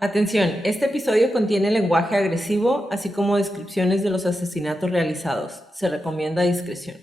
Atención, este episodio contiene lenguaje agresivo, así como descripciones de los asesinatos realizados. Se recomienda discreción.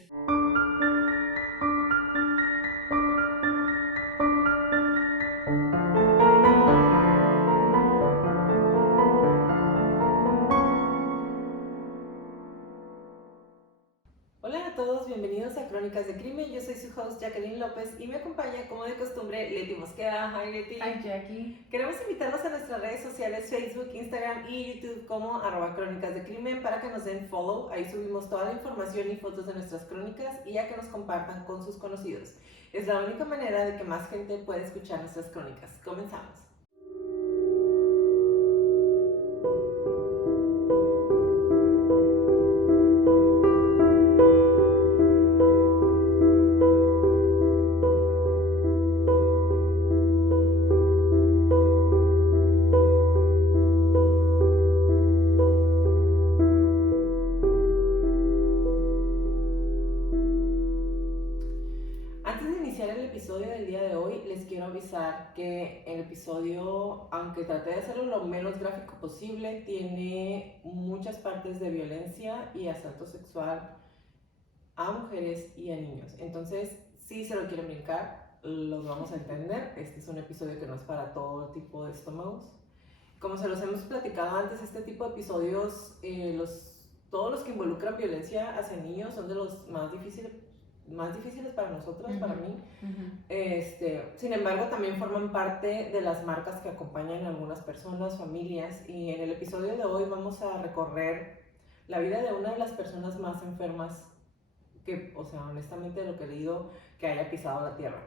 Hola a todos, bienvenidos a Crónicas de Crimen. Yo soy su host Jacqueline López y me acompaña, como de costumbre, Leti Mosqueda. Hi Leti. Hi Jackie. Queremos invitarlos a nuestras redes sociales, Facebook, Instagram y YouTube como @Crónicas de Crimen para que nos den follow. Ahí subimos toda la información y fotos de nuestras crónicas y a que nos compartan con sus conocidos. Es la única manera de que más gente pueda escuchar nuestras crónicas. Comenzamos. Antes de iniciar el episodio del día de hoy, les quiero avisar que el episodio, aunque traté de hacerlo lo menos gráfico posible, tiene muchas partes de violencia y asalto sexual a mujeres y a niños. Entonces, si se lo quieren brincar, los vamos a entender. Este es un episodio que no es para todo tipo de estómagos. Como se los hemos platicado antes, este tipo de episodios, todos los que involucran violencia hacia niños son de los más difíciles para nosotras, para mí. Sin embargo, también forman parte de las marcas que acompañan a algunas personas, familias, y en el episodio de hoy vamos a recorrer la vida de una de las personas más enfermas que, o sea, honestamente, de lo que he leído, que haya pisado la tierra.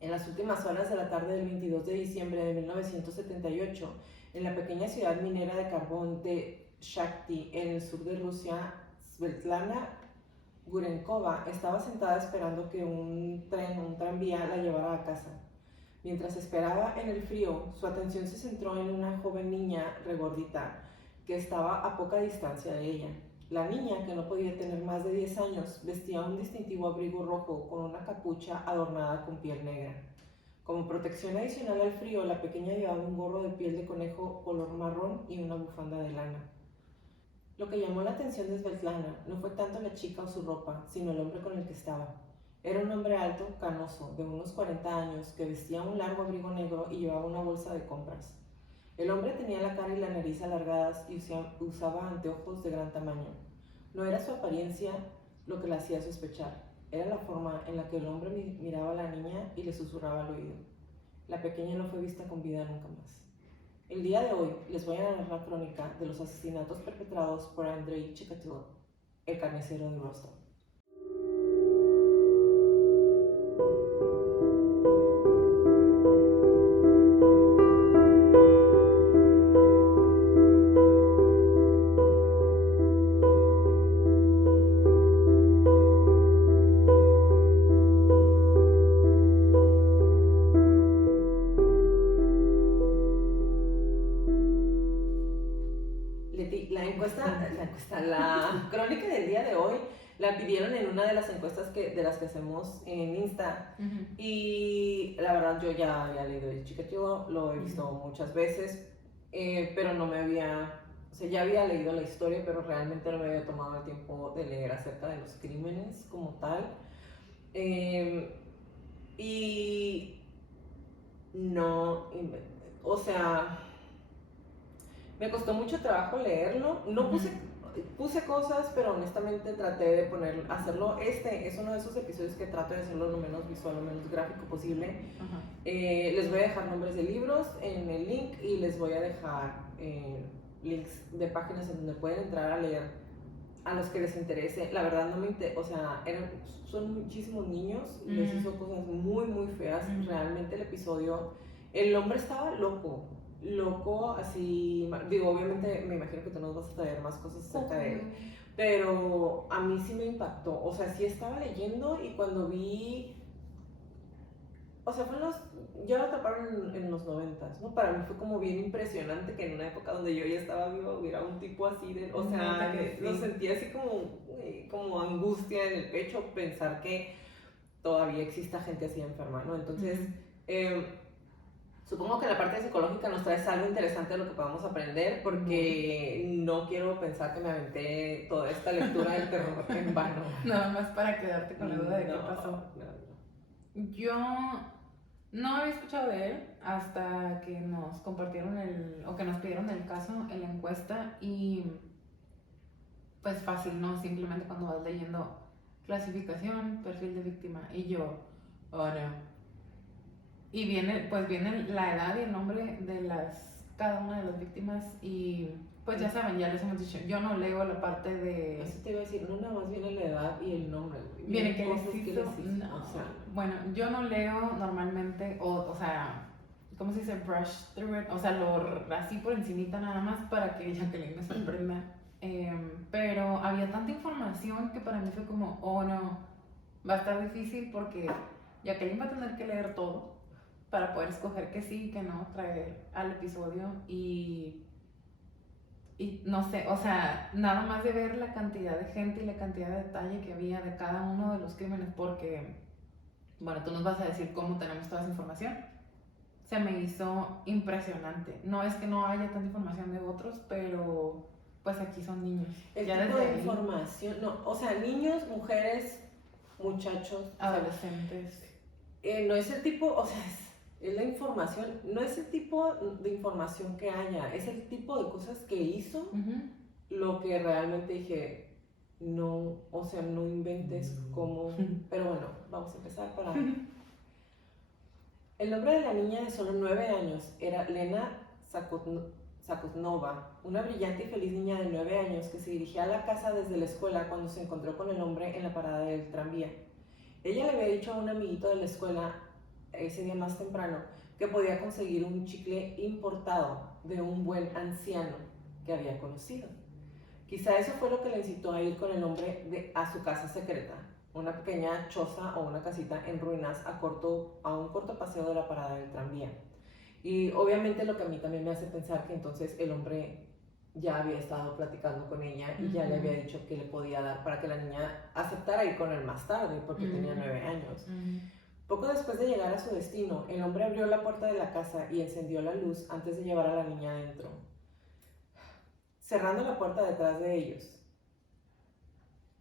En las últimas horas de la tarde del 22 de diciembre de 1978, en la pequeña ciudad minera de carbón de Shakhty, en el sur de Rusia, Svetlana Gurenkova estaba sentada esperando que un tranvía la llevara a casa. Mientras esperaba en el frío, su atención se centró en una joven niña regordita que estaba a poca distancia de ella. La niña, que no podía tener más de 10 años, vestía un distintivo abrigo rojo con una capucha adornada con piel negra. Como protección adicional al frío, la pequeña llevaba un gorro de piel de conejo color marrón y una bufanda de lana. Lo que llamó la atención de Svetlana no fue tanto la chica o su ropa, sino el hombre con el que estaba. Era un hombre alto, canoso, de unos 40 años, que vestía un largo abrigo negro y llevaba una bolsa de compras. El hombre tenía la cara y la nariz alargadas y usaba anteojos de gran tamaño. No era su apariencia lo que la hacía sospechar, era la forma en la que el hombre miraba a la niña y le susurraba al oído. La pequeña no fue vista con vida nunca más. El día de hoy les voy a narrar la crónica de los asesinatos perpetrados por Andrei Chikatilo, el carnicero de Rostov. La crónica del día de hoy la pidieron en una de las encuestas de las que hacemos en Insta. Y la verdad yo ya había leído el Chikatilo, lo he visto muchas veces, pero no me había, o sea, ya había leído la historia, pero realmente no me había tomado el tiempo de leer acerca de los crímenes como tal. Y no, o sea, me costó mucho trabajo leerlo. No puse cosas, pero honestamente traté de hacerlo. Este es uno de esos episodios que trato de hacerlo lo menos visual, lo menos gráfico posible. Les voy a dejar nombres de libros en el link y les voy a dejar links de páginas en donde pueden entrar a leer a los que les interese. La verdad no me o sea, son muchísimos niños, les hizo cosas muy muy feas. Realmente el episodio, el hombre estaba loco, así, digo, obviamente me imagino que tú nos vas a traer más cosas acerca de él, pero a mí sí me impactó. O sea, sí estaba leyendo y cuando vi, o sea, ya lo atraparon en los 90s, ¿no? Para mí fue como bien impresionante que en una época donde yo ya estaba viva hubiera un tipo así o sea, lo sentía así como angustia en el pecho pensar que todavía exista gente así enferma, ¿no? Entonces, Supongo que en la parte psicológica nos traes algo interesante de lo que podamos aprender, porque no quiero pensar que me aventé toda esta lectura del terror en vano. Nada más para quedarte con la duda de qué No, pasó. no. Yo no había escuchado de él hasta que nos compartieron o que nos pidieron el caso en la encuesta, y pues fácil, ¿no? Simplemente cuando vas leyendo clasificación, perfil de víctima, y yo, oh no. Y viene la edad y el nombre de cada una de las víctimas, y pues ya saben, ya les hemos dicho, yo no leo la parte de... Eso te iba a decir, no nada más viene la edad y el nombre. Viene que cosas les que hizo, les hizo. no. O sea, Bueno, yo no leo normalmente, o sea, ¿cómo se dice? Brush through it, o sea, así por encimita nada más para que Jacqueline me sorprenda. Pero había tanta información que para mí fue como, oh no, va a estar difícil porque Jacqueline va a tener que leer todo para poder escoger que sí y que no traer al episodio, y no sé, o sea, nada más de ver la cantidad de gente y la cantidad de detalle que había de cada uno de los crímenes, porque, bueno, tú nos vas a decir cómo tenemos toda esa información, se me hizo impresionante. No es que no haya tanta información de otros, pero pues aquí son niños. El ya tipo desde de ahí, información, no, o sea, niños, mujeres, muchachos, adolescentes. No es el tipo, o sea, es la información, no es el tipo de información que haya, es el tipo de cosas que hizo, lo que realmente dije, no, o sea, no inventes cómo, pero bueno, vamos a empezar para... El nombre de la niña de solo 9 años era Lena Zakotnova, una brillante y feliz niña de 9 años que se dirigía a la casa desde la escuela cuando se encontró con el hombre en la parada del tranvía. Ella le había dicho a un amiguito de la escuela ese día más temprano que podía conseguir un chicle importado de un buen anciano que había conocido. Quizá eso fue lo que le incitó a ir con el hombre a su casa secreta, una pequeña choza o una casita en ruinas a un corto paseo de la parada del tranvía. Y obviamente lo que a mí también me hace pensar que entonces el hombre ya había estado platicando con ella y ya le había dicho que le podía dar para que la niña aceptara ir con él más tarde, porque tenía 9 años. Poco después de llegar a su destino, el hombre abrió la puerta de la casa y encendió la luz antes de llevar a la niña adentro, cerrando la puerta detrás de ellos.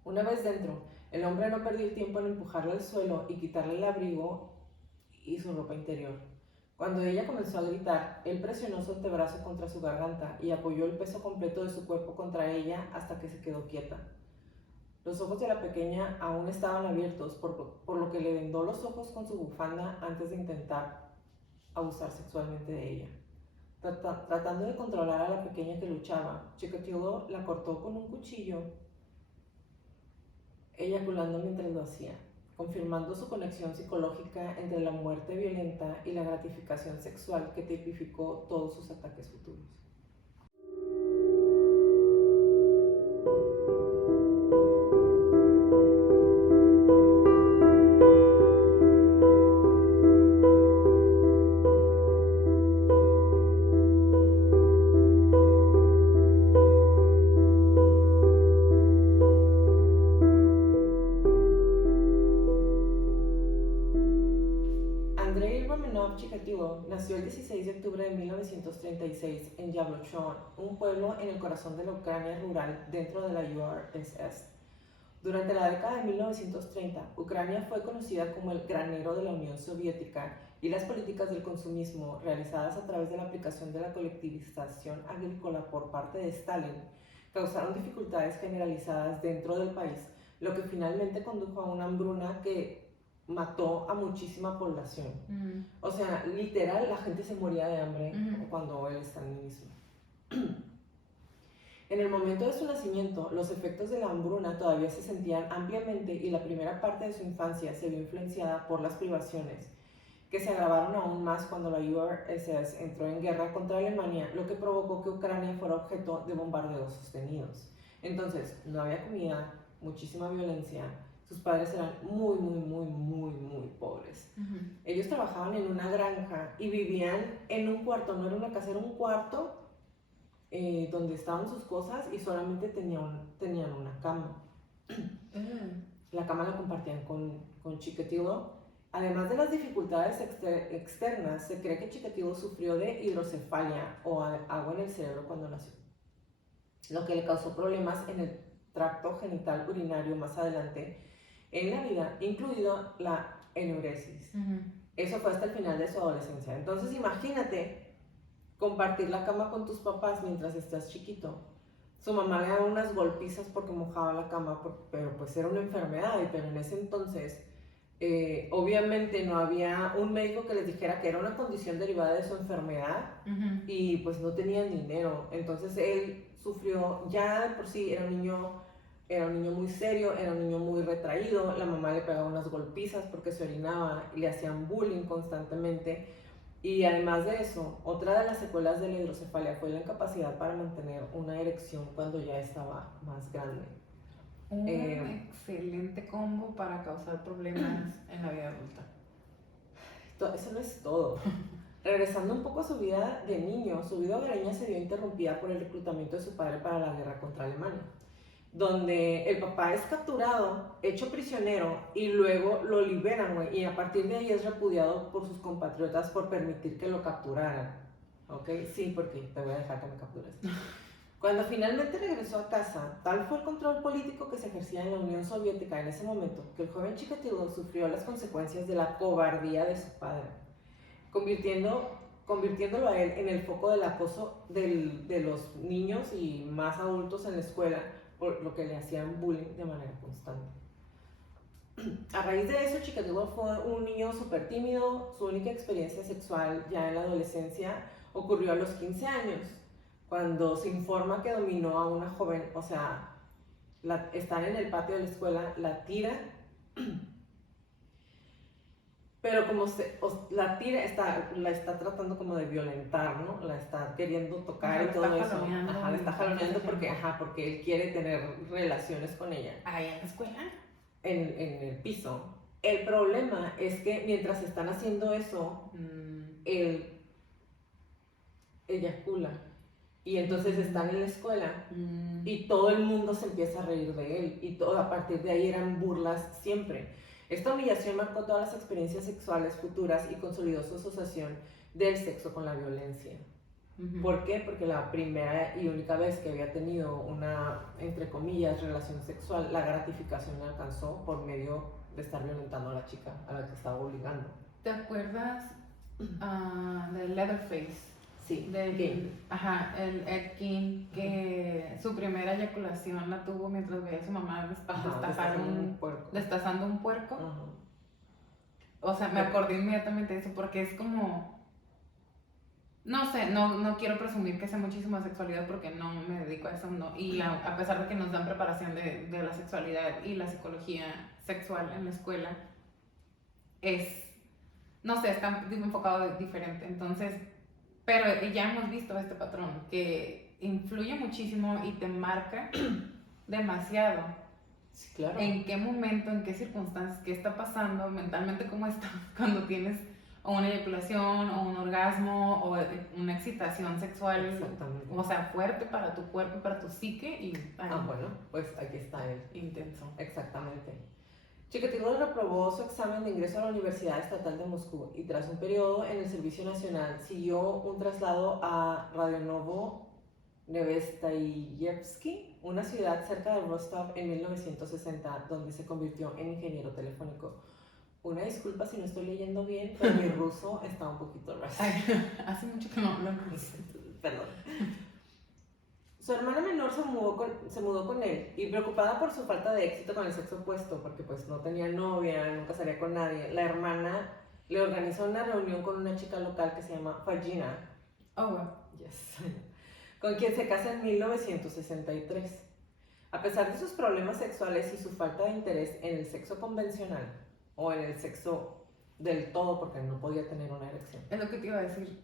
Una vez dentro, el hombre no perdió el tiempo en empujarla al suelo y quitarle el abrigo y su ropa interior. Cuando ella comenzó a gritar, él presionó su antebrazo contra su garganta y apoyó el peso completo de su cuerpo contra ella hasta que se quedó quieta. Los ojos de la pequeña aún estaban abiertos, por lo que le vendó los ojos con su bufanda antes de intentar abusar sexualmente de ella. Tratando de controlar a la pequeña que luchaba, Chikatilo la cortó con un cuchillo, eyaculando mientras lo hacía, confirmando su conexión psicológica entre la muerte violenta y la gratificación sexual que tipificó todos sus ataques futuros. Chikatilo nació el 16 de octubre de 1936 en Yablochon, un pueblo en el corazón de la Ucrania rural dentro de la URSS. Durante la década de 1930, Ucrania fue conocida como el granero de la Unión Soviética y las políticas del consumismo realizadas a través de la aplicación de la colectivización agrícola por parte de Stalin causaron dificultades generalizadas dentro del país, lo que finalmente condujo a una hambruna que mató a muchísima población. O sea, literal, la gente se moría de hambre cuando el estalinismo. En el momento de su nacimiento, los efectos de la hambruna todavía se sentían ampliamente y la primera parte de su infancia se vio influenciada por las privaciones, que se agravaron aún más cuando la URSS entró en guerra contra Alemania, lo que provocó que Ucrania fuera objeto de bombardeos sostenidos. Entonces, no había comida, muchísima violencia. Sus padres eran muy pobres. Ellos trabajaban en una granja y vivían en un cuarto, no era una casa, era un cuarto donde estaban sus cosas y solamente tenían una cama. La cama la compartían con Chikatilo Además de las dificultades externas, se cree que Chikatilo sufrió de hidrocefalia o agua en el cerebro cuando nació, lo que le causó problemas en el tracto genital urinario más adelante en la vida, incluido la enuresis. Eso fue hasta el final de su adolescencia. Entonces imagínate compartir la cama con tus papás mientras estás chiquito. Su mamá le daba unas golpizas porque mojaba la cama, pero pues era una enfermedad, pero en ese entonces obviamente no había un médico que les dijera que era una condición derivada de su enfermedad y pues no tenían dinero. Entonces él sufrió, ya de por sí era un niño muy serio, era un niño muy retraído, la mamá le pegaba unas golpizas porque se orinaba y le hacían bullying constantemente. Y además de eso, otra de las secuelas de la hidrocefalia fue la incapacidad para mantener una erección cuando ya estaba más grande. Un excelente combo para causar problemas en la vida adulta. Eso no es todo. Regresando un poco a su vida de niño, su vida hogareña se vio interrumpida por el reclutamiento de su padre para la guerra contra Alemania, donde el papá es capturado, hecho prisionero y luego lo liberan, güey, y a partir de ahí es repudiado por sus compatriotas por permitir que lo capturaran. ¿Ok? Sí, porque te voy a dejar que me captures. Cuando finalmente regresó a casa, tal fue el control político que se ejercía en la Unión Soviética en ese momento, que el joven Chikatilo sufrió las consecuencias de la cobardía de su padre, convirtiéndolo a él en el foco del acoso de los niños y más adultos en la escuela, por lo que le hacían bullying de manera constante. A raíz de eso, Chikatilo fue un niño súper tímido. Su única experiencia sexual ya en la adolescencia ocurrió a los 15 años, cuando se informa que dominó a una joven, o sea, están en el patio de la escuela, la tira, pero como la tira, la está tratando como de violentar, ¿no? La está queriendo tocar y todo eso. Ajá, la está jaloneando porque él quiere tener relaciones con ella. ¿Ahí en la escuela? En el piso. El problema es que mientras están haciendo eso, él eyacula. Y entonces están en la escuela y todo el mundo se empieza a reír de él. Y a partir de ahí eran burlas siempre. Esta humillación marcó todas las experiencias sexuales futuras y consolidó su asociación del sexo con la violencia. ¿Por qué? Porque la primera y única vez que había tenido una, entre comillas, relación sexual, la gratificación la alcanzó por medio de estar violentando a la chica a la que estaba obligando. ¿Te acuerdas de Leatherface? Sí, el Ed Gein, que su primera eyaculación la tuvo mientras veía a su mamá destazando un puerco. O sea, me acordé inmediatamente de eso porque es como, no sé, no quiero presumir que sé muchísimo de sexualidad porque no me dedico a eso, no. Y a pesar de que nos dan preparación de la sexualidad y la psicología sexual en la escuela, no sé, está enfocado diferente. Entonces, pero ya hemos visto este patrón que influye muchísimo y te marca demasiado. Sí, claro. En qué momento, en qué circunstancias, qué está pasando mentalmente, cómo estás cuando tienes o una eyaculación o un orgasmo o una excitación sexual, o sea, fuerte para tu cuerpo, para tu psique y... bueno, pues aquí está él. Intenso. Exactamente. Chikatilo reprobó su examen de ingreso a la Universidad Estatal de Moscú y tras un periodo en el Servicio Nacional siguió un traslado a Radionovo Nevestayevsky, una ciudad cerca de Rostov en 1960, donde se convirtió en ingeniero telefónico. Una disculpa si no estoy leyendo bien, pero mi ruso está un poquito raro. Hace mucho que no hablo ruso. Perdón. Su hermana menor se mudó con él y preocupada por su falta de éxito con el sexo opuesto, porque pues no tenía novia, nunca salía con nadie, la hermana le organizó una reunión con una chica local que se llama Fagina. Oh, wow. Yes. Con quien se casa en 1963. A pesar de sus problemas sexuales y su falta de interés en el sexo convencional o en el sexo del todo, porque no podía tener una erección. Es lo que te iba a decir.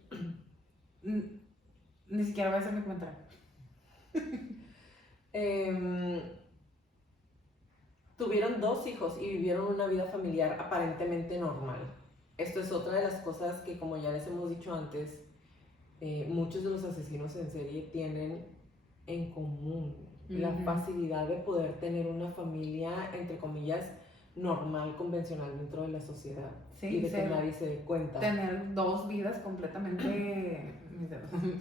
Ni siquiera voy a hacer mi comentario. Tuvieron 2 hijos y vivieron una vida familiar aparentemente normal. Esto es otra de las cosas que, como ya les hemos dicho antes, muchos de los asesinos en serie tienen en común. La facilidad de poder tener una familia, entre comillas, normal, convencional dentro de la sociedad. Sí, y de que nadie se dé cuenta. Tener dos vidas completamente,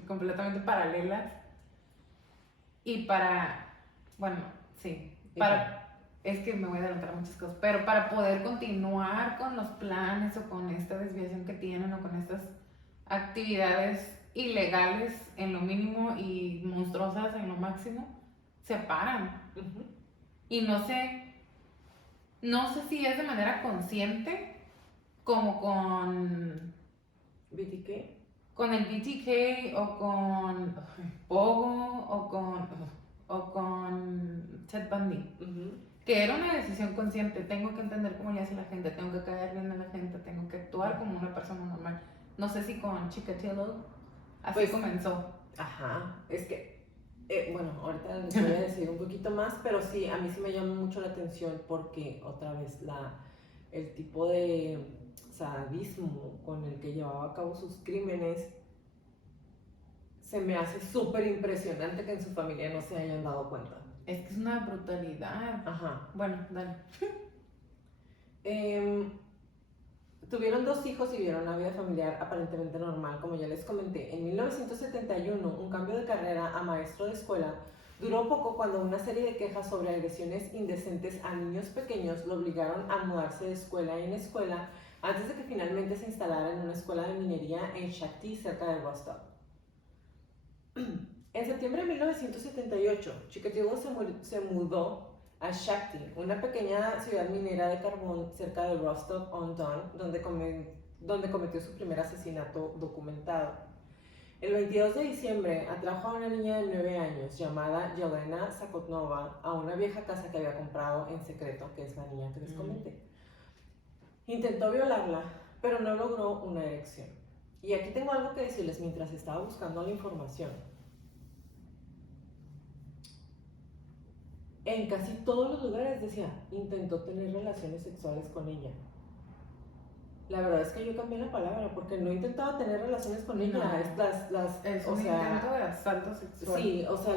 completamente paralelas. Y bueno, sí, es que me voy a adelantar a muchas cosas, pero para poder continuar con los planes o con esta desviación que tienen o con estas actividades ilegales en lo mínimo y monstruosas en lo máximo, se paran. Uh-huh. Y no sé si es de manera consciente, como con BTK, con el BTK o con Pogo o con Ted Bundy. uh-huh. Que era una decisión consciente. Tengo que entender cómo le hace la gente, tengo que caer bien a la gente, tengo que actuar como una persona normal. No sé si con Chikatilo así pues, comenzó. Ajá, es que, bueno, ahorita les voy a decir un poquito más, pero sí, a mí sí me llama mucho la atención porque otra vez el tipo de sadismo con el que llevaba a cabo sus crímenes se me hace súper impresionante que en su familia no se hayan dado cuenta. Es que es una brutalidad. Ajá. Bueno, dale. Tuvieron 2 hijos y vivieron una vida familiar aparentemente normal, como ya les comenté. En 1971, un cambio de carrera a maestro de escuela duró poco cuando una serie de quejas sobre agresiones indecentes a niños pequeños lo obligaron a mudarse de escuela en escuela antes de que finalmente se instalara en una escuela de minería en Shakti, cerca de Rostov. En septiembre de 1978, Chikatilo se mudó a Shakti, una pequeña ciudad minera de carbón cerca de Rostov-on-Don, donde cometió su primer asesinato documentado. El 22 de diciembre atrajo a una niña de 9 años llamada Yelena Zakotnova a una vieja casa que había comprado en secreto, que es la niña que les comenté. Intentó violarla, pero no logró una erección. Y aquí tengo algo que decirles mientras estaba buscando la información. En casi todos los lugares decía, intentó tener relaciones sexuales con ella. La verdad es que yo cambié la palabra porque no intentaba tener relaciones con ella. Es un intento de asalto sexual. Sí, o sea,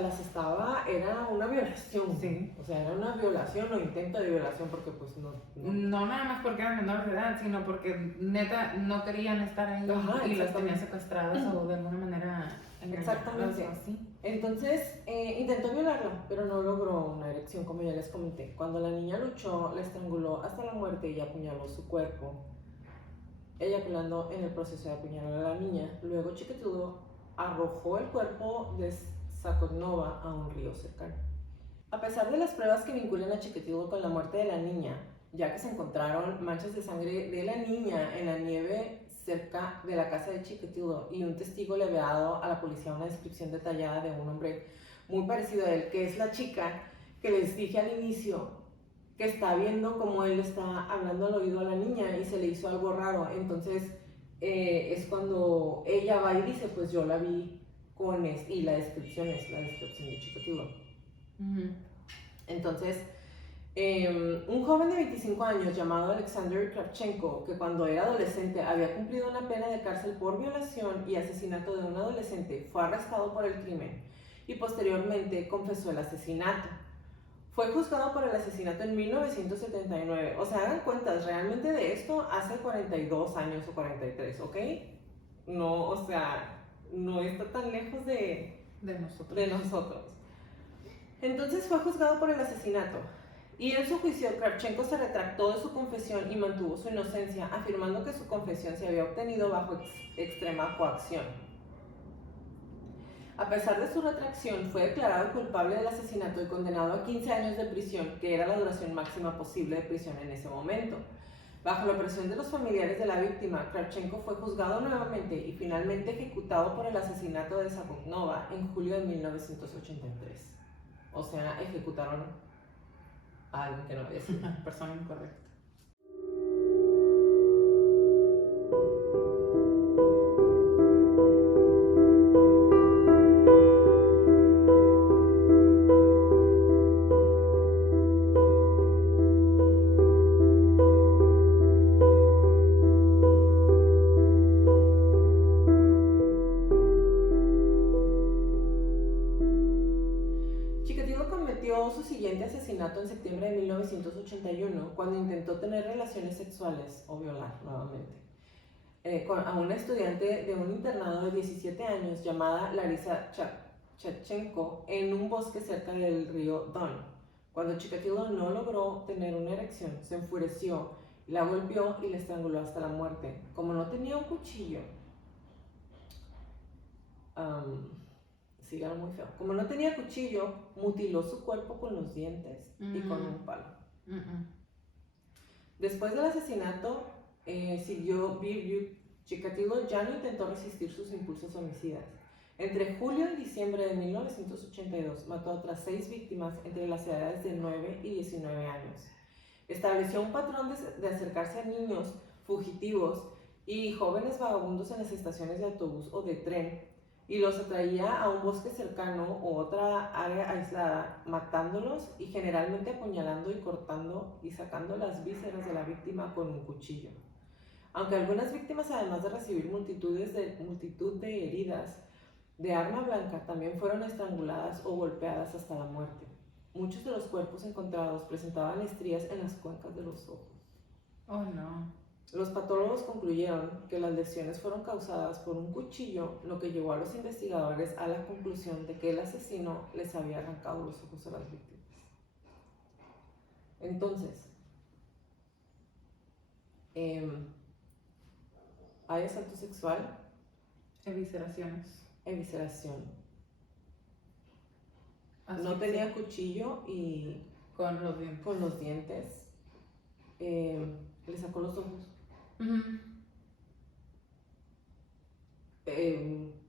era una violación. Sí. O sea, era una violación o intento de violación porque pues no. No nada más porque eran menores de edad, sino porque neta no querían estar ahí. Ajá, y las tenían secuestradas o de alguna manera. Exactamente. Así. Entonces intentó violarla, pero no logró una erección, como ya les comenté. Cuando la niña luchó, la estranguló hasta la muerte y apuñaló su cuerpo, eyaculando en el proceso de apuñalar a la niña. Luego Chikatilo arrojó el cuerpo de Zakotnova a un río cercano. A pesar de las pruebas que vinculan a Chikatilo con la muerte de la niña, ya que se encontraron manchas de sangre de la niña en la nieve cerca de la casa de Chikatilo y un testigo le había dado a la policía una descripción detallada de un hombre muy parecido a él, que es la chica que les dije al inicio, que está viendo cómo él está hablando al oído a la niña y se le hizo algo raro. Entonces es cuando ella va y dice, pues yo la vi con y la descripción es la descripción de Chikatilo. Uh-huh. Entonces un joven de 25 años llamado Alexander Kravchenko, que cuando era adolescente había cumplido una pena de cárcel por violación y asesinato de un adolescente, fue arrestado por el crimen y posteriormente confesó el asesinato. Fue juzgado por el asesinato en 1979. O sea, hagan cuentas, realmente de esto hace 42 años o 43, ¿ok? No, o sea, no está tan lejos de nosotros. Entonces fue juzgado por el asesinato. Y en su juicio, Kravchenko se retractó de su confesión y mantuvo su inocencia, afirmando que su confesión se había obtenido bajo extrema coacción. A pesar de su retracción, fue declarado culpable del asesinato y condenado a 15 años de prisión, que era la duración máxima posible de prisión en ese momento. Bajo la presión de los familiares de la víctima, Kravchenko fue juzgado nuevamente y finalmente ejecutado por el asesinato de Zakotnova en julio de 1983. O sea, ejecutaron a alguien que no había sido. Persona incorrecta. Chikatilo cometió cometió su siguiente asesinato en septiembre de 1981, cuando intentó tener relaciones sexuales o violar nuevamente a una estudiante de un internado de 17 años llamada Larisa Chachenko en un bosque cerca del río Don. Cuando Chikatilo no logró tener una erección, se enfureció, la golpeó y la estranguló hasta la muerte. Como no tenía un cuchillo, sí, era muy feo. Como no tenía cuchillo, mutiló su cuerpo con los dientes y con un palo. Después del asesinato, siguió Birgit. Chikatilo ya no intentó resistir sus impulsos homicidas. Entre julio y diciembre de 1982 mató a otras 6 víctimas entre las edades de 9 y 19 años. Estableció un patrón de acercarse a niños fugitivos y jóvenes vagabundos en las estaciones de autobús o de tren y los atraía a un bosque cercano o otra área aislada, matándolos y generalmente apuñalando y cortando y sacando las vísceras de la víctima con un cuchillo. Aunque algunas víctimas, además de recibir multitud de heridas de arma blanca, también fueron estranguladas o golpeadas hasta la muerte. Muchos de los cuerpos encontrados presentaban estrías en las cuencas de los ojos. Oh, no. Los patólogos concluyeron que las lesiones fueron causadas por un cuchillo, lo que llevó a los investigadores a la conclusión de que el asesino les había arrancado los ojos a las víctimas. Entonces, hay asalto sexual, evisceración. No tenía cuchillo y con los dientes le sacó los ojos.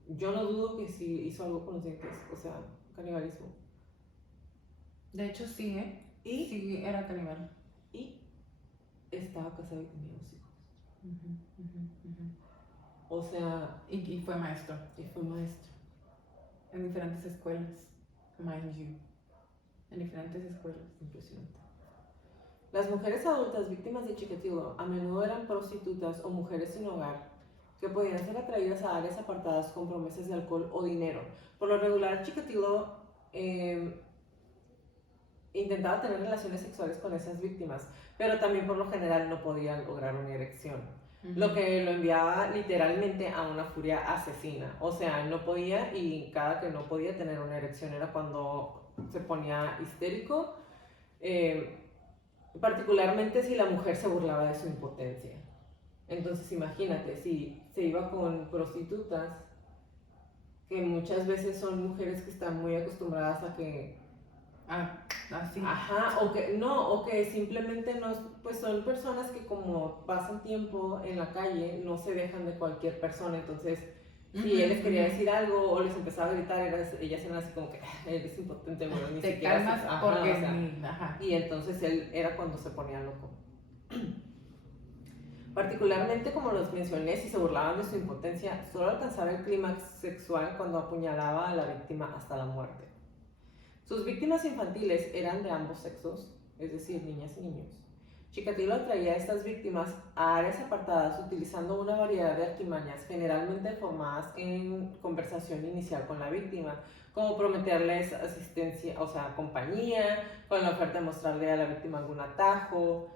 Yo no dudo que sí hizo algo con los dientes, o sea, canibalismo. De hecho sí, sí, era caníbal. Y estaba casado y tenía 2 hijos. O sea... Y fue maestro. En diferentes escuelas, mind you. En diferentes escuelas. Impresionante. Las mujeres adultas víctimas de Chikatilo a menudo eran prostitutas o mujeres sin hogar que podían ser atraídas a áreas apartadas con promesas de alcohol o dinero. Por lo regular, Chikatilo intentaba tener relaciones sexuales con esas víctimas, pero también por lo general no podía lograr una erección. Lo que lo enviaba literalmente a una furia asesina. O sea, no podía, y cada que no podía tener una erección era cuando se ponía histérico, particularmente si la mujer se burlaba de su impotencia. Entonces imagínate, si se iba con prostitutas, que muchas veces son mujeres que están muy acostumbradas a que... así. Ajá, o que simplemente no, pues son personas que como pasan tiempo en la calle no se dejan de cualquier persona, entonces si él les quería decir algo o les empezaba a gritar, ellas eran así como que eres impotente, bueno, ni te siquiera calmas porque o sea, y entonces él era cuando se ponía loco. Particularmente, como los mencioné, si se burlaban de su impotencia, solo alcanzaba el clímax sexual cuando apuñalaba a la víctima hasta la muerte. Sus víctimas infantiles eran de ambos sexos, es decir, niñas y niños. Chikatilo atraía a estas víctimas a áreas apartadas utilizando una variedad de artimañas, generalmente formadas en conversación inicial con la víctima, como prometerles asistencia, o sea, compañía, con la oferta de mostrarle a la víctima algún atajo,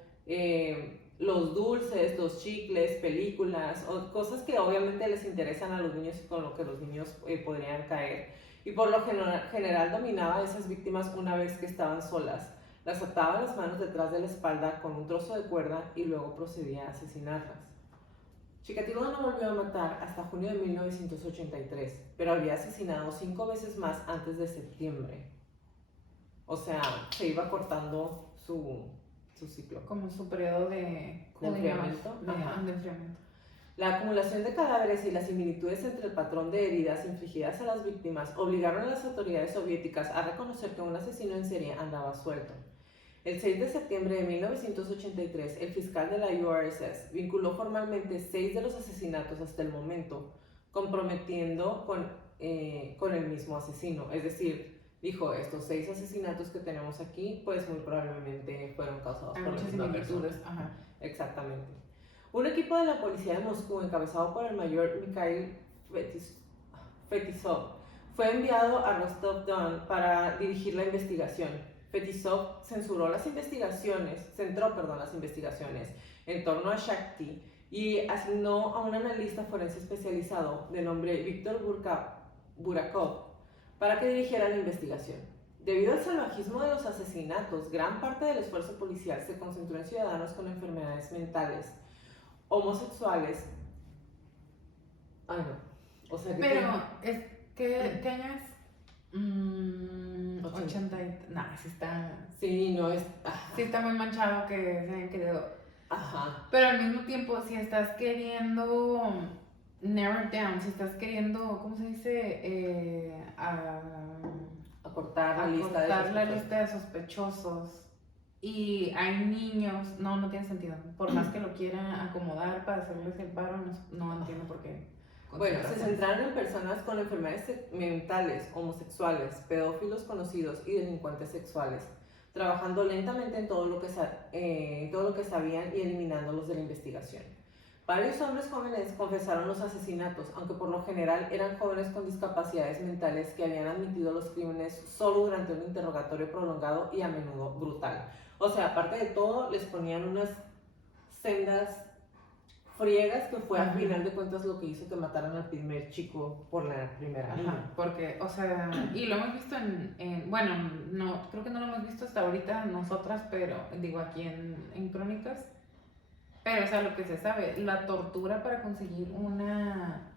los dulces, los chicles, películas, o cosas que obviamente les interesan a los niños y con lo que los niños podrían caer. Y por lo general dominaba a esas víctimas una vez que estaban solas. Las ataba las manos detrás de la espalda con un trozo de cuerda y luego procedía a asesinarlas. Chikatilo no volvió a matar hasta junio de 1983, pero había asesinado 5 veces más antes de septiembre. O sea, se iba cortando su ciclo. Como su periodo de enfriamiento. De enfriamiento. La acumulación de cadáveres y las similitudes entre el patrón de heridas infligidas a las víctimas obligaron a las autoridades soviéticas a reconocer que un asesino en serie andaba suelto. El 6 de septiembre de 1983, el fiscal de la URSS vinculó formalmente 6 de los asesinatos hasta el momento, comprometiendo con el mismo asesino. Es decir, dijo, estos 6 asesinatos que tenemos aquí, pues muy probablemente fueron causados por la misma persona. Ajá. Exactamente. Un equipo de la policía de Moscú, encabezado por el mayor Mikhail Fetisov, fue enviado a Rostov-Don para dirigir la investigación. Fetisov centró las investigaciones en torno a Shakti y asignó a un analista forense especializado de nombre Víctor Burakov para que dirigiera la investigación. Debido al salvajismo de los asesinatos, gran parte del esfuerzo policial se concentró en ciudadanos con enfermedades mentales, homosexuales. Ay, no. O sea que. Pero, ¿qué año es? 80. No, sí está. Sí, no es. Ajá. Sí está muy manchado que se hayan querido. Ajá. Pero al mismo tiempo, si estás queriendo narrow it down, si estás queriendo, ¿cómo se dice? Acortar la lista de sospechosos y hay niños, no tiene sentido. Por más que lo quieran acomodar para hacerles el paro, no entiendo por qué. Bueno, se centraron en personas con enfermedades mentales, homosexuales, pedófilos conocidos y delincuentes sexuales, trabajando lentamente en todo lo que sabían y eliminándolos de la investigación. Varios hombres jóvenes confesaron los asesinatos, aunque por lo general eran jóvenes con discapacidades mentales que habían admitido los crímenes solo durante un interrogatorio prolongado y a menudo brutal. O sea, aparte de todo, les ponían unas sendas friegas que fue al final de cuentas lo que hizo que mataran al primer chico por la primera niña. Porque, o sea, y lo hemos visto bueno, no, creo que no lo hemos visto hasta ahorita nosotras, pero digo aquí en Crónicas. Pero, o sea, lo que se sabe, la tortura para conseguir una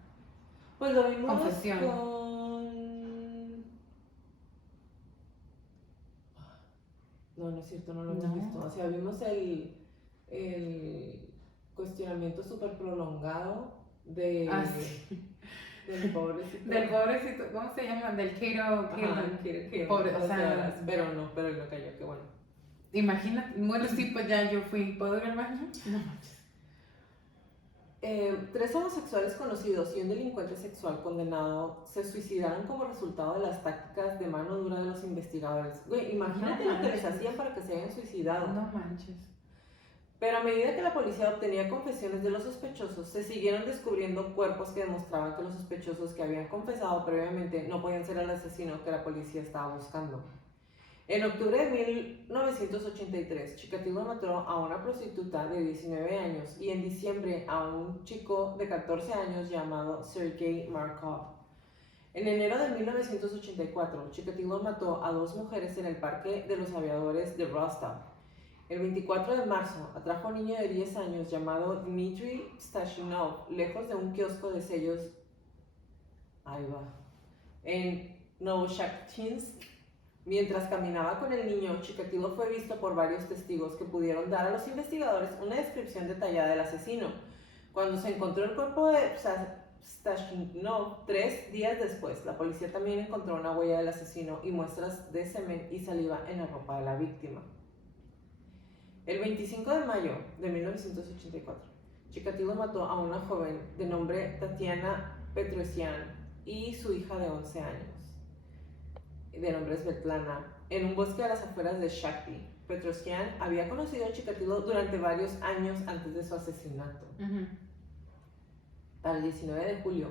pues lo vimos confesión. No es cierto, no lo hemos visto. O sea, vimos el cuestionamiento súper prolongado del pobrecito. Del pobrecito, ¿cómo se llama? Del Cato. Pobre, o sea, pero no cayó, qué bueno. Imagínate, bueno, sí, pues ya yo fui, ¿puedo ir al baño? No manches. 3 homosexuales conocidos y un delincuente sexual condenado se suicidaron como resultado de las tácticas de mano dura de los investigadores. Güey, imagínate lo que les hacían para que se hayan suicidado. No manches. Pero a medida que la policía obtenía confesiones de los sospechosos, se siguieron descubriendo cuerpos que demostraban que los sospechosos que habían confesado previamente no podían ser el asesino que la policía estaba buscando. En octubre de 1983, Chikatilo mató a una prostituta de 19 años y en diciembre a un chico de 14 años llamado Sergei Markov. En enero de 1984, Chikatilo mató a 2 mujeres en el Parque de los Aviadores de Rostov. El 24 de marzo, atrajo a un niño de 10 años llamado Dmitry Stashinov lejos de un kiosco de sellos en Novoshakhtinsk. Mientras caminaba con el niño, Chikatilo fue visto por varios testigos que pudieron dar a los investigadores una descripción detallada del asesino. Cuando se encontró el cuerpo de Stashinov 3 días después, la policía también encontró una huella del asesino y muestras de semen y saliva en la ropa de la víctima. El 25 de mayo de 1984, Chikatilo mató a una joven de nombre Tatiana Petrosian y su hija de 11 años, de nombre Svetlana, en un bosque a las afueras de Shakti. Petrosian había conocido a Chikatilo durante varios años antes de su asesinato. Para el 19 de julio,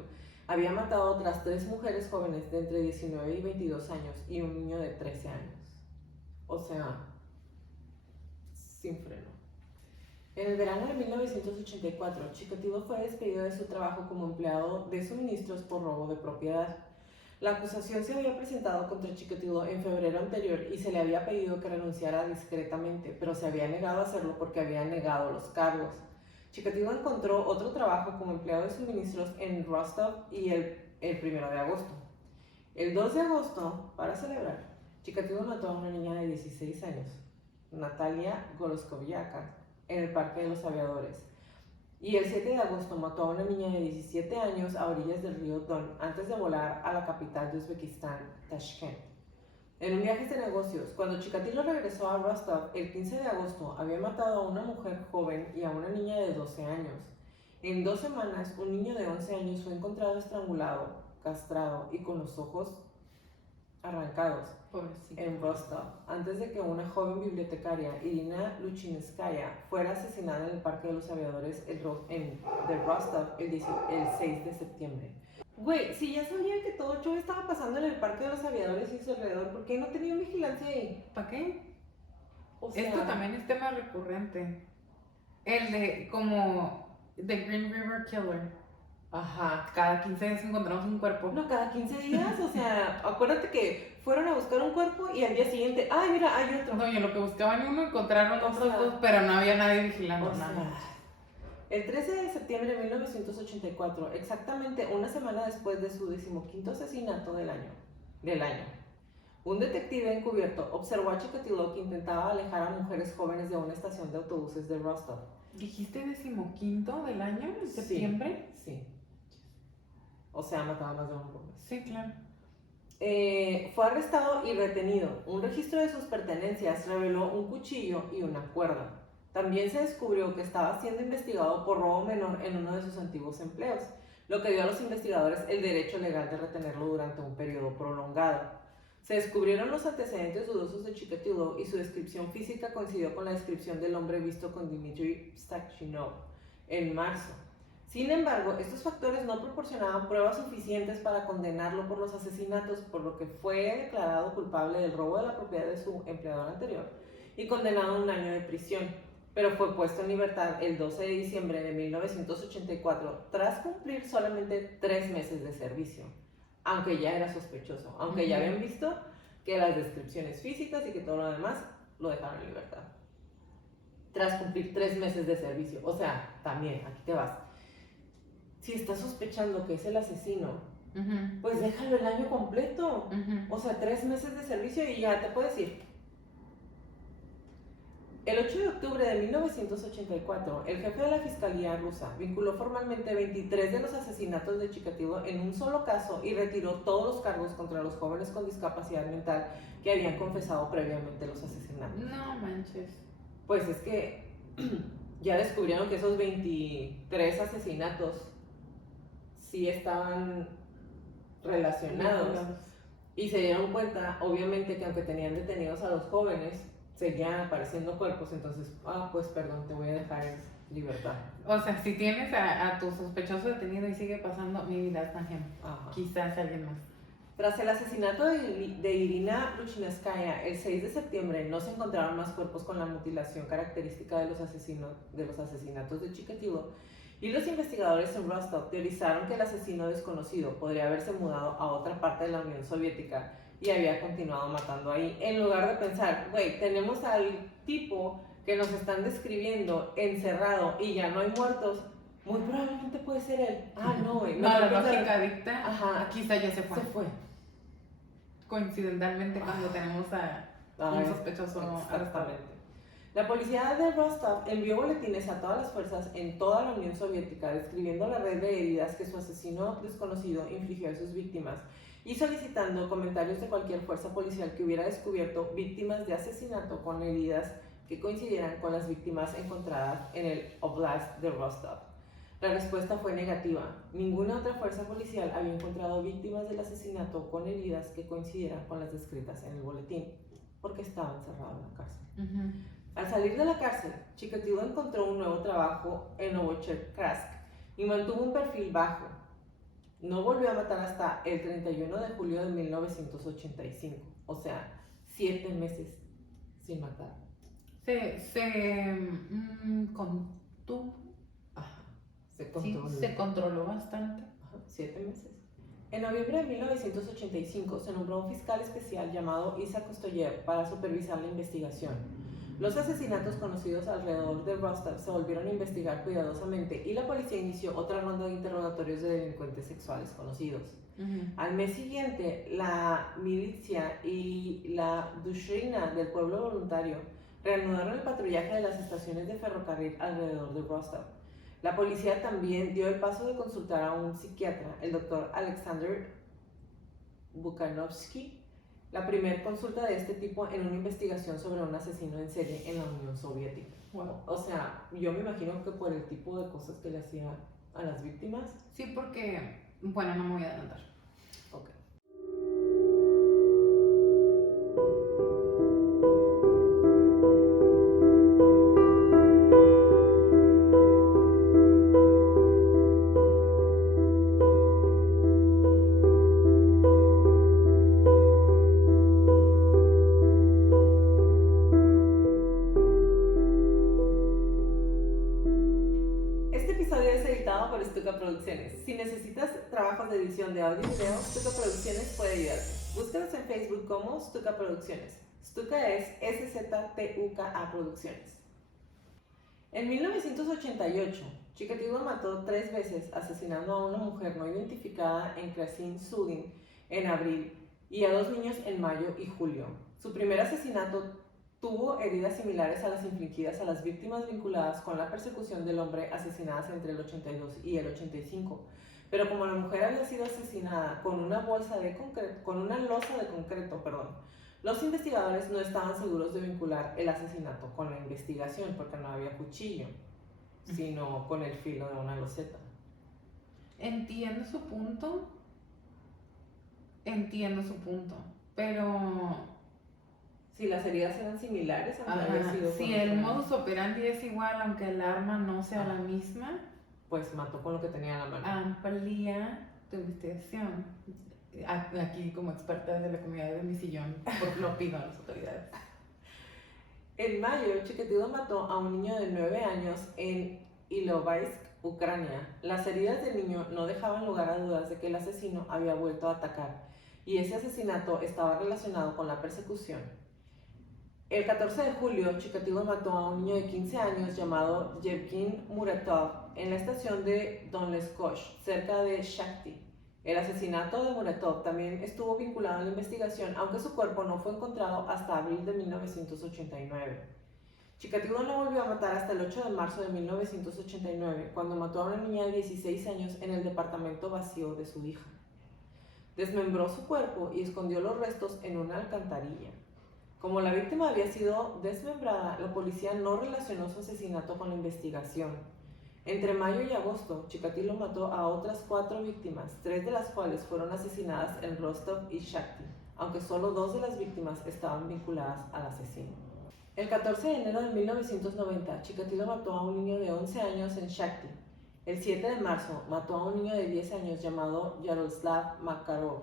había matado a otras 3 mujeres jóvenes de entre 19 y 22 años y un niño de 13 años. O sea, sin freno. En el verano de 1984, Chikatilo fue despedido de su trabajo como empleado de suministros por robo de propiedad. La acusación se había presentado contra Chikatilo en febrero anterior y se le había pedido que renunciara discretamente, pero se había negado a hacerlo porque había negado los cargos. Chikatilo encontró otro trabajo como empleado de suministros en Rostov y el 1 de agosto. El 2 de agosto, para celebrar, Chikatilo mató a una niña de 16 años, Natalia Goroskoviaka, en el Parque de los Aviadores. Y el 7 de agosto mató a una niña de 17 años a orillas del río Don antes de volar a la capital de Uzbekistán, Tashkent. En un viaje de negocios, cuando Chikatilo regresó a Rostov el 15 de agosto, había matado a una mujer joven y a una niña de 12 años. En 2 semanas, un niño de 11 años fue encontrado estrangulado, castrado y con los ojos arrancados. Pobrecito. En Rostov, antes de que una joven bibliotecaria, Irina Luchinskaya, fuera asesinada en el Parque de los Aviadores de Rostov el 6 de septiembre. Güey, si ya sabían que todo el show estaba pasando en el Parque de los Aviadores y su alrededor, ¿por qué no tenían vigilancia ahí? ¿Para qué? O sea, Esto también es tema recurrente. El de como The Green River Killer. ajá. Cada 15 días encontramos un cuerpo. No, cada 15 días, o sea, acuérdate que fueron a buscar un cuerpo y al día siguiente, ay, mira, hay otro. No, y en lo que buscaban uno encontraron O otros sea, dos, pero no había nadie vigilando O sea, nada. el 13 de septiembre de 1984, exactamente una semana después de su 15º asesinato del año, un detective encubierto observó a Chikatilo que intentaba alejar a mujeres jóvenes de una estación de autobuses de Rostov. ¿Dijiste 15º del año, en septiembre? Sí. O sea, mataba más de uno por mes. Sí, claro. Fue arrestado y retenido. Un registro de sus pertenencias reveló un cuchillo y una cuerda. También se descubrió que estaba siendo investigado por robo menor en uno de sus antiguos empleos, lo que dio a los investigadores el derecho legal de retenerlo durante un periodo prolongado. Se descubrieron los antecedentes dudosos de Chikatilo y su descripción física coincidió con la descripción del hombre visto con Dmitry Stakchinov en marzo. Sin embargo, estos factores no proporcionaban pruebas suficientes para condenarlo por los asesinatos, por lo que fue declarado culpable del robo de la propiedad de su empleador anterior y condenado a 1 año de prisión, pero fue puesto en libertad el 12 de diciembre de 1984 tras cumplir solamente 3 meses de servicio, aunque ya era sospechoso, aunque ya habían visto que las descripciones físicas y que todo lo demás lo dejaron en libertad. Tras cumplir 3 meses de servicio, o sea, también, aquí te vas. Si estás sospechando que es el asesino, pues déjalo el año completo. O sea, 3 meses de servicio y ya te puedes ir. El 8 de octubre de 1984, el jefe de la Fiscalía rusa vinculó formalmente 23 de los asesinatos de Chikatilo en un solo caso y retiró todos los cargos contra los jóvenes con discapacidad mental que habían confesado previamente los asesinatos. No manches. Pues es que ya descubrieron que esos 23 asesinatos sí estaban relacionados y se dieron cuenta, obviamente, que aunque tenían detenidos a los jóvenes, seguían apareciendo cuerpos, entonces, pues perdón, te voy a dejar en libertad. O sea, si tienes a tu sospechoso detenido y sigue pasando, mi vida está ajena. Quizás alguien más. Tras el asesinato de Irina Luchinskaya el 6 de septiembre, no se encontraron más cuerpos con la mutilación característica de los asesinatos de Chikatilo, y los investigadores en Rostov teorizaron que el asesino desconocido podría haberse mudado a otra parte de la Unión Soviética y había continuado matando ahí, en lugar de pensar, güey, tenemos al tipo que nos están describiendo encerrado y ya no hay muertos, muy probablemente puede ser él. No, güey. No, la lógica dicta, ajá, quizá ya se fue. Se fue. Coincidentalmente cuando tenemos a un sospechoso arrestado. La policía de Rostov envió boletines a todas las fuerzas en toda la Unión Soviética describiendo la red de heridas que su asesino desconocido infligió a sus víctimas y solicitando comentarios de cualquier fuerza policial que hubiera descubierto víctimas de asesinato con heridas que coincidieran con las víctimas encontradas en el Oblast de Rostov. La respuesta fue negativa. Ninguna otra fuerza policial había encontrado víctimas del asesinato con heridas que coincidieran con las descritas en el boletín, porque estaba encerrado en la cárcel. Al salir de la cárcel, Chikatilo encontró un nuevo trabajo en Novocherkassk y mantuvo un perfil bajo. No volvió a matar hasta el 31 de julio de 1985, o sea, 7 meses sin matar. Se contuvo. Se controló bastante. 7 meses. En noviembre de 1985 se nombró un fiscal especial llamado Isa Kostoyev para supervisar la investigación. Los asesinatos conocidos alrededor de Rostov se volvieron a investigar cuidadosamente y la policía inició otra ronda de interrogatorios de delincuentes sexuales conocidos. Al mes siguiente, la milicia y la Dushrina del pueblo voluntario reanudaron el patrullaje de las estaciones de ferrocarril alrededor de Rostov. La policía también dio el paso de consultar a un psiquiatra, el doctor Alexander Bukhanovsky, la primera consulta de este tipo en una investigación sobre un asesino en serie en la Unión Soviética. Wow. O sea, yo me imagino que por el tipo de cosas que le hacía a las víctimas. Sí, porque, bueno, no me voy a adelantar. Ok. de audio y video, Stuka Producciones puede ayudarte. Búscanos en Facebook como Stuka Producciones. Stuka es SZTUKA Producciones. En 1988, Chikatilo mató 3 veces, asesinando a una mujer no identificada en Krasin Sudin en abril y a 2 niños en mayo y julio. Su primer asesinato tuvo heridas similares a las infligidas a las víctimas vinculadas con la persecución del hombre asesinadas entre el 82 y el 85. Pero como la mujer había sido asesinada con una losa de concreto, los investigadores no estaban seguros de vincular el asesinato con la investigación porque no había cuchillo, sino con el filo de una loseta. Entiendo su punto, pero Si las heridas eran similares, aunque había sido si el modus operandi es igual, aunque el arma no sea la misma, pues mató con lo que tenía en la mano. Amplía tu investigación. Aquí, como experta de la comunidad de mi sillón, lo pido a las autoridades. En mayo, Chikatilo mató a un niño de 9 años en Ilovaisk, Ucrania. Las heridas del niño no dejaban lugar a dudas de que el asesino había vuelto a atacar, y ese asesinato estaba relacionado con la persecución. El 14 de julio, Chikatilo mató a un niño de 15 años llamado Yevgeny Muratov en la estación de Donleskosh, cerca de Shakhty. El asesinato de Muratov también estuvo vinculado a la investigación, aunque su cuerpo no fue encontrado hasta abril de 1989. Chikatilo no volvió a matar hasta el 8 de marzo de 1989, cuando mató a una niña de 16 años en el departamento vacío de su hija. Desmembró su cuerpo y escondió los restos en una alcantarilla. Como la víctima había sido desmembrada, la policía no relacionó su asesinato con la investigación. Entre mayo y agosto, Chikatilo mató a otras 4 víctimas, 3 de las cuales fueron asesinadas en Rostov y Shakhty, aunque solo 2 de las víctimas estaban vinculadas al asesino. El 14 de enero de 1990, Chikatilo mató a un niño de 11 años en Shakhty. El 7 de marzo, mató a un niño de 10 años llamado Yaroslav Makarov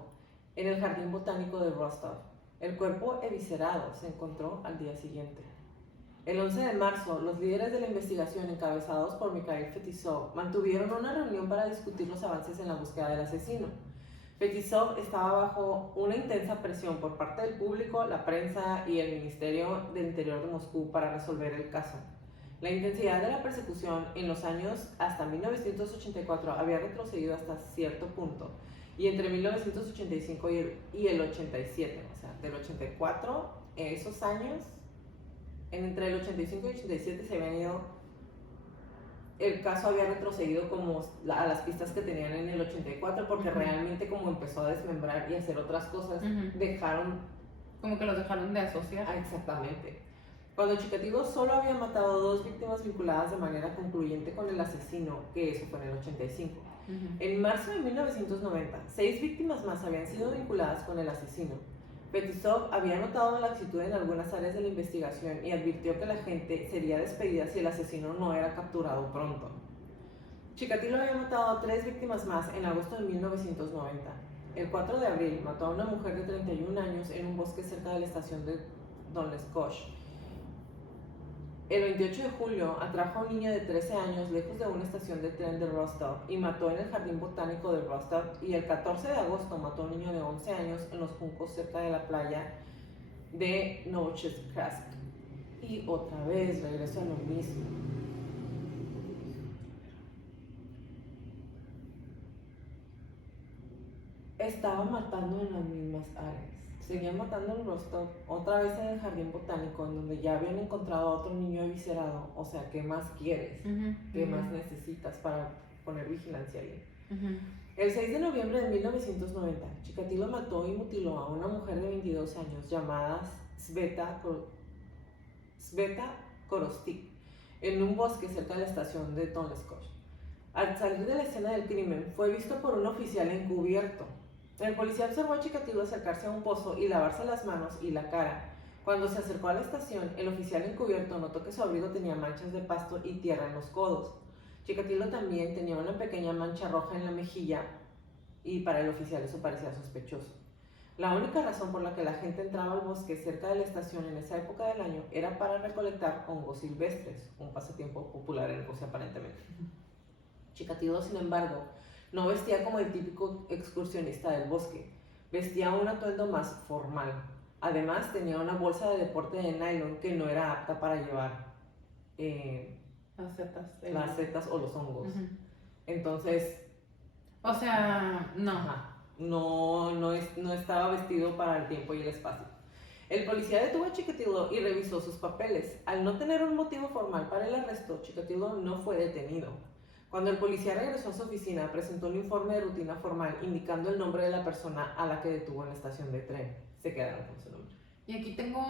en el jardín botánico de Rostov. El cuerpo eviscerado se encontró al día siguiente. El 11 de marzo, los líderes de la investigación, encabezados por Mikhail Fetisov, mantuvieron una reunión para discutir los avances en la búsqueda del asesino. Fetisov estaba bajo una intensa presión por parte del público, la prensa y el Ministerio del Interior de Moscú para resolver el caso. La intensidad de la persecución en los años hasta 1984 había retrocedido hasta cierto punto, y entre 1985 y el 87, o sea, del 84, en esos años, entre el 85 y el 87 se habían ido, el caso había retrocedido como a las pistas que tenían en el 84, porque realmente como empezó a desmembrar y hacer otras cosas, como que los dejaron de asociar. Exactamente. Cuando Chikatilo solo había matado 2 víctimas vinculadas de manera concluyente con el asesino, que eso fue en el 85. En marzo de 1990, 6 víctimas más habían sido vinculadas con el asesino. Fetisov había notado la laxitud en algunas áreas de la investigación y advirtió que la gente sería despedida si el asesino no era capturado pronto. Chikatilo había matado a 3 víctimas más en agosto de 1990. El 4 de abril mató a una mujer de 31 años en un bosque cerca de la estación de Donleskosh. El 28 de julio atrajo a un niño de 13 años lejos de una estación de tren de Rostov y mató en el jardín botánico de Rostov, y el 14 de agosto mató a un niño de 11 años en los juncos cerca de la playa de Novocherkassk. Y otra vez regreso a lo mismo. Estaba matando en las mismas áreas. Seguían matando en Rostov, otra vez en el jardín botánico, en donde ya habían encontrado a otro niño eviscerado. O sea, ¿qué más quieres? ¿Qué más necesitas para poner vigilancia ahí? El 6 de noviembre de 1990, Chikatilo mató y mutiló a una mujer de 22 años llamada Sveta Korostik en un bosque cerca de la estación de Donleskosh. Al salir de la escena del crimen, fue visto por un oficial encubierto. El policía observó a Chikatilo acercarse a un pozo y lavarse las manos y la cara. Cuando se acercó a la estación, el oficial encubierto notó que su abrigo tenía manchas de pasto y tierra en los codos. Chikatilo también tenía una pequeña mancha roja en la mejilla, y para el oficial eso parecía sospechoso. La única razón por la que la gente entraba al bosque cerca de la estación en esa época del año era para recolectar hongos silvestres, un pasatiempo popular en Rusia aparentemente. Chikatilo, sin embargo, No vestía como el típico excursionista del bosque, vestía un atuendo más formal. Además, tenía una bolsa de deporte de nylon que no era apta para llevar las setas o los hongos. Ujú. Entonces, O sea, no. ajá, no estaba vestido para el tiempo y el espacio. El policía detuvo a Chikatilo y revisó sus papeles. Al no tener un motivo formal para el arresto, Chikatilo no fue detenido. Cuando el policía regresó a su oficina, presentó un informe de rutina formal indicando el nombre de la persona a la que detuvo en la estación de tren. Se quedaron con su nombre. Y aquí tengo,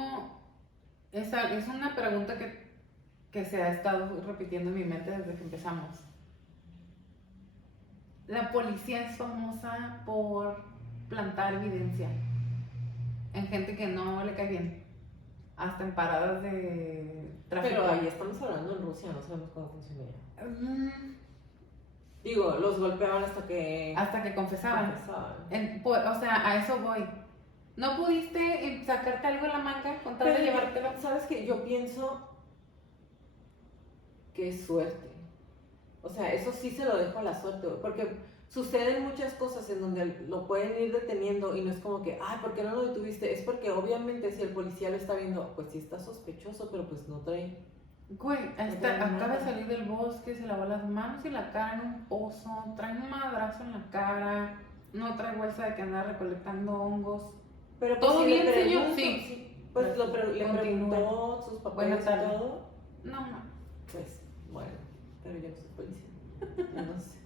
es una pregunta que se ha estado repitiendo en mi mente desde que empezamos. La policía es famosa por plantar evidencia en gente que no le cae bien, hasta en paradas de tráfico. Pero ahí estamos hablando en Rusia, no sabemos cómo funciona ya. Mm, Digo, los golpeaban hasta que confesaban. confesaban. O sea, a eso voy. ¿No pudiste sacarte algo de la manga con tal de Pero llevártelo? ¿sabes qué? Yo pienso que es suerte. O sea, eso sí se lo dejo a la suerte, porque suceden muchas cosas en donde lo pueden ir deteniendo y no es como que, ay, ¿por qué no lo detuviste? Es porque obviamente si el policía lo está viendo, pues sí está sospechoso, pero pues no trae. Güey, trae acaba nada. de salir del bosque, se lavó las manos y la cara en un pozo, trae un madrazo en la cara, no trae bolsa de que anda recolectando hongos. Pero ¿Todo si bien, le señor? pregunto, Sí. pues le Continúa. preguntó sus papeles Buenas y tardes. todo. No. Pues bueno, pero yo no soy policía. Yo no sé.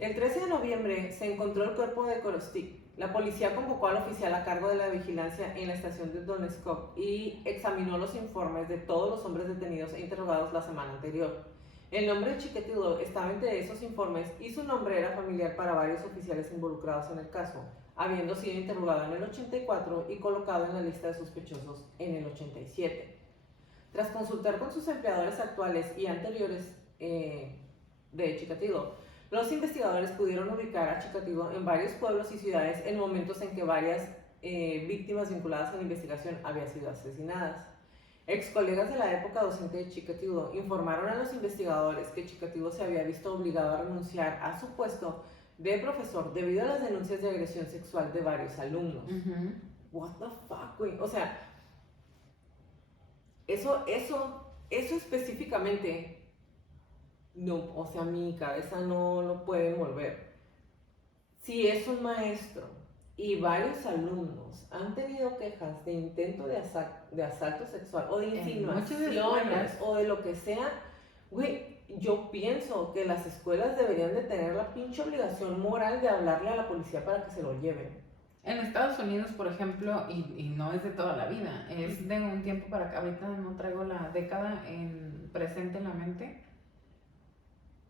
El 13 de noviembre se encontró el cuerpo de Korostik. La policía convocó al oficial a cargo de la vigilancia en la estación de Donetsk y examinó los informes de todos los hombres detenidos e interrogados la semana anterior. El nombre de Chikatilo estaba entre esos informes y su nombre era familiar para varios oficiales involucrados en el caso, habiendo sido interrogado en el 84 y colocado en la lista de sospechosos en el 87. Tras consultar con sus empleadores actuales y anteriores de Chikatilo, los investigadores pudieron ubicar a Chikatilo en varios pueblos y ciudades en momentos en que varias víctimas vinculadas a la investigación habían sido asesinadas. Ex colegas de la época docente de Chikatilo informaron a los investigadores que Chikatilo se había visto obligado a renunciar a su puesto de profesor debido a las denuncias de agresión sexual de varios alumnos. Ujú. What the fuck, güey. O sea, eso específicamente, no, o sea, mi cabeza no lo puede envolver. Si es un maestro y varios alumnos han tenido quejas de intento de asalto sexual o de insinuaciones o de lo que sea, güey, yo pienso que las escuelas deberían de tener la pinche obligación moral de hablarle a la policía para que se lo lleven. En Estados Unidos, por ejemplo, y no es de toda la vida, es de un tiempo para acá, ahorita no traigo la década presente en la mente,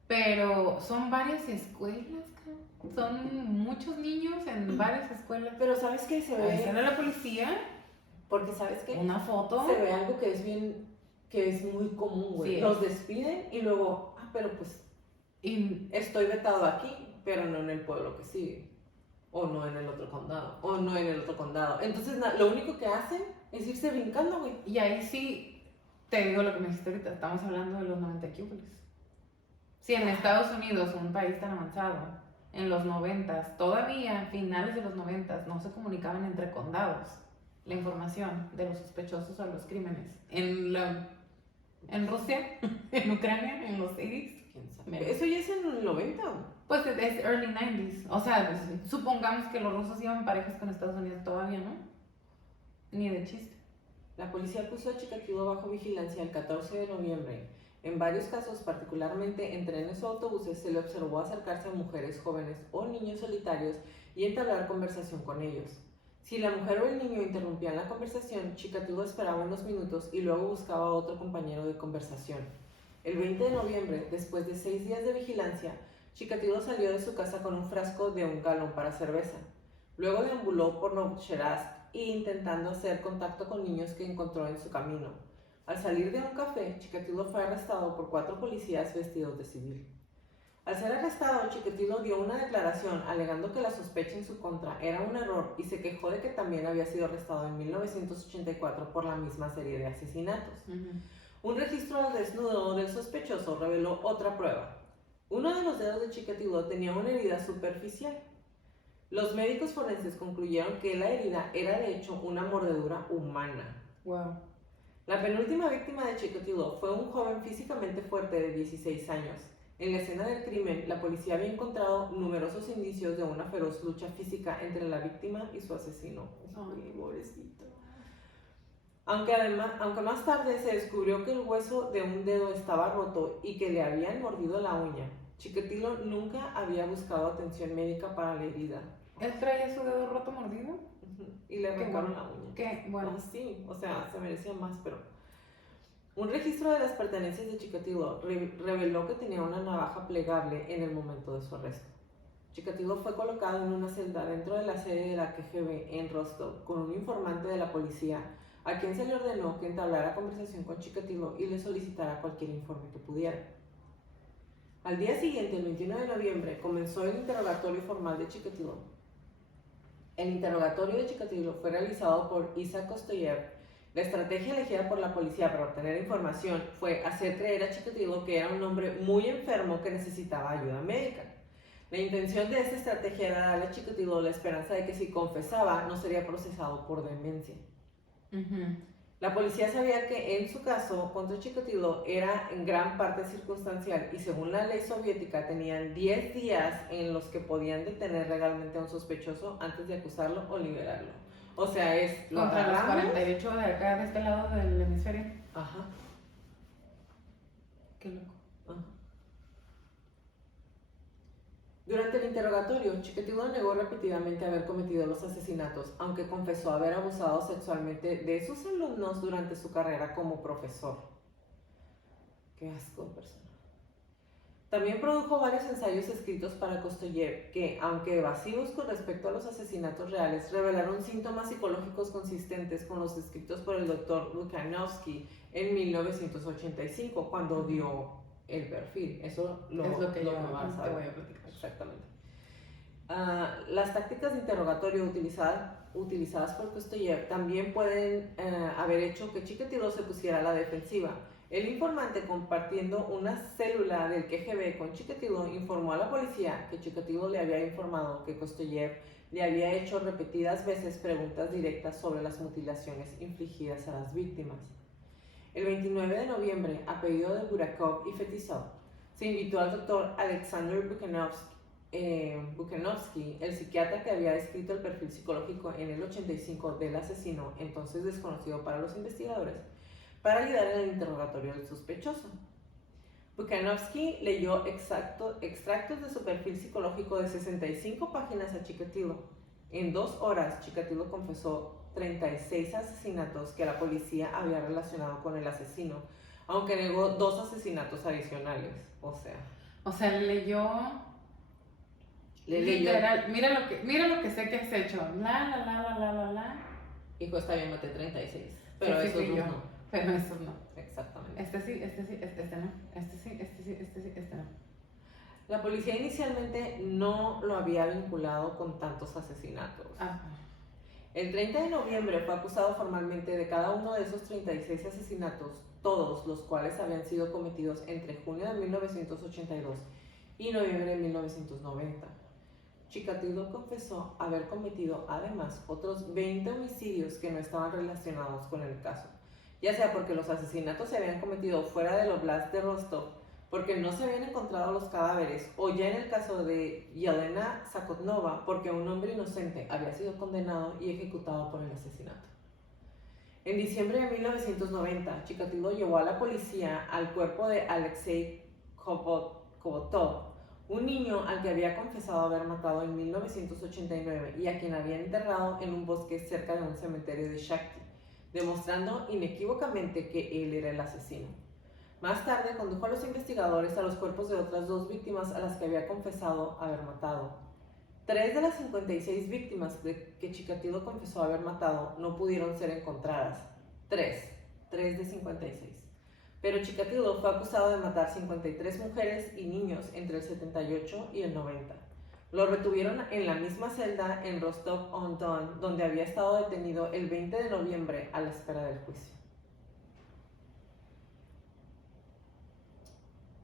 pero son varias escuelas, son muchos niños en varias escuelas. Pero ¿sabes qué? Se ve... Avisan a la policía, Porque ¿sabes qué? una foto. Se ve algo que es muy común, güey. Sí. Los despiden y luego, pero pues Y estoy vetado aquí, pero no en el pueblo que sigue. O no en el otro condado. O no en el otro condado. Entonces, lo único que hacen es irse brincando, güey. Y ahí sí, te digo lo que me dijiste ahorita, estamos hablando de los 90 cúbiles. Si en Estados Unidos, un país tan avanzado, en los 90s, todavía finales de los 90s, no se comunicaban entre condados la información de los sospechosos o los crímenes. En Rusia, en Ucrania, en los 80s. ¿Quién sabe? Menos. Eso ya es en el 90. Pues es early 90s. O sea, supongamos que los rusos iban parejas con Estados Unidos todavía, ¿no? Ni de chiste. La policía puso a Chikatilo bajo vigilancia el 14 de noviembre. En varios casos, particularmente en trenes o autobuses, se le observó acercarse a mujeres jóvenes o niños solitarios y entablar conversación con ellos. Si la mujer o el niño interrumpían la conversación, Chikatilo esperaba unos minutos y luego buscaba a otro compañero de conversación. El 20 de noviembre, después de 6 días de vigilancia, Chikatilo salió de su casa con un frasco de 1 galón para cerveza. Luego deambuló por Novosibirsk e intentando hacer contacto con niños que encontró en su camino. Al salir de un café, Chikatilo fue arrestado por 4 policías vestidos de civil. Al ser arrestado, Chikatilo dio una declaración alegando que la sospecha en su contra era un error y se quejó de que también había sido arrestado en 1984 por la misma serie de asesinatos. Un registro al desnudo del sospechoso reveló otra prueba. Uno de los dedos de Chikatilo tenía una herida superficial. Los médicos forenses concluyeron que la herida era de hecho una mordedura humana. Wow. La penúltima víctima de Chikatilo fue un joven físicamente fuerte de 16 años. En la escena del crimen, la policía había encontrado numerosos indicios de una feroz lucha física entre la víctima y su asesino. Ay, pobrecito. Aunque más tarde se descubrió que el hueso de un dedo estaba roto y que le habían mordido la uña, Chikatilo nunca había buscado atención médica para la herida. ¿Él traía su dedo roto mordido? Y le arrancaron la uña. Qué bueno. Sí, o sea, se merecía más, pero... Un registro de las pertenencias de Chikatilo reveló que tenía una navaja plegable en el momento de su arresto. Chikatilo fue colocado en una celda dentro de la sede de la KGB en Rostov con un informante de la policía a quien se le ordenó que entablara conversación con Chikatilo y le solicitara cualquier informe que pudiera. Al día siguiente, el 21 de noviembre, comenzó el interrogatorio formal de Chikatilo. El interrogatorio de Chikatilo fue realizado por Isaac Kostoyev. La estrategia elegida por la policía para obtener información fue hacer creer a Chikatilo que era un hombre muy enfermo que necesitaba ayuda médica. La intención de esta estrategia era darle a Chikatilo la esperanza de que si confesaba no sería procesado por demencia. La policía sabía que en su caso contra Chikatilo era en gran parte circunstancial y según la ley soviética tenían 10 días en los que podían detener legalmente a un sospechoso antes de acusarlo o liberarlo. O sea, es... Contra los 48 de acá, de este lado del hemisferio. Ajá. Qué loco. Ajá. Durante el interrogatorio, Chikatilo negó repetidamente haber cometido los asesinatos, aunque confesó haber abusado sexualmente de sus alumnos durante su carrera como profesor. Qué asco de persona. También produjo varios ensayos escritos para Kostoyev que, aunque evasivos con respecto a los asesinatos reales, revelaron síntomas psicológicos consistentes con los descritos por el doctor Bukhanovsky en 1985, cuando dio el perfil. Eso es lo que yo vas a te ver. voy a platicar. Exactamente. Las tácticas de interrogatorio utilizadas por Kostoyev también pueden haber hecho que Chikatilo se pusiera a la defensiva. El informante, compartiendo una célula del KGB con Chikatilo, informó a la policía que Chikatilo le había informado que Kostoyev le había hecho repetidas veces preguntas directas sobre las mutilaciones infligidas a las víctimas. El 29 de noviembre, a pedido de Burakov y Fetisov, se invitó al doctor Alexander Bukhanovsky, el psiquiatra que había descrito el perfil psicológico en el 85 del asesino, entonces desconocido para los investigadores, para ayudar en el interrogatorio del sospechoso. Bukhanovsky leyó extractos de su perfil psicológico de 65 páginas a Chikatilo. En 2 horas, Chikatilo confesó 36 asesinatos que la policía había relacionado con el asesino, aunque negó 2 asesinatos adicionales. O sea, le leyó... Literal, mira lo que sé que has hecho. La. Hijo, está bien, maté 36. Pero Sí, esos fui dos yo. no. Pero esos no. Exactamente. Este sí, este no. Este no. La policía inicialmente no lo había vinculado con tantos asesinatos. El 30 de noviembre fue acusado formalmente de cada uno de esos 36 asesinatos, todos los cuales habían sido cometidos entre junio de 1982 y noviembre de 1990. Chikatilo confesó haber cometido además otros 20 homicidios que no estaban relacionados con el caso, ya sea porque los asesinatos se habían cometido fuera del Oblast de Rostov, porque no se habían encontrado los cadáveres, o ya en el caso de Yelena Zakotnova, porque un hombre inocente había sido condenado y ejecutado por el asesinato. En diciembre de 1990, Chikatilo llevó a la policía al cuerpo de Alexei Kobotov, un niño al que había confesado haber matado en 1989 y a quien había enterrado en un bosque cerca de un cementerio de Shakti, demostrando inequívocamente que él era el asesino. Más tarde condujo a los investigadores a los cuerpos de otras 2 víctimas a las que había confesado haber matado. 3 de las 56 víctimas que Chikatilo confesó haber matado no pudieron ser encontradas. 3 de 56. Pero Chikatilo fue acusado de matar 53 mujeres y niños entre el 78 y el 90. Lo retuvieron en la misma celda en Rostov-on-Don, donde había estado detenido el 20 de noviembre a la espera del juicio.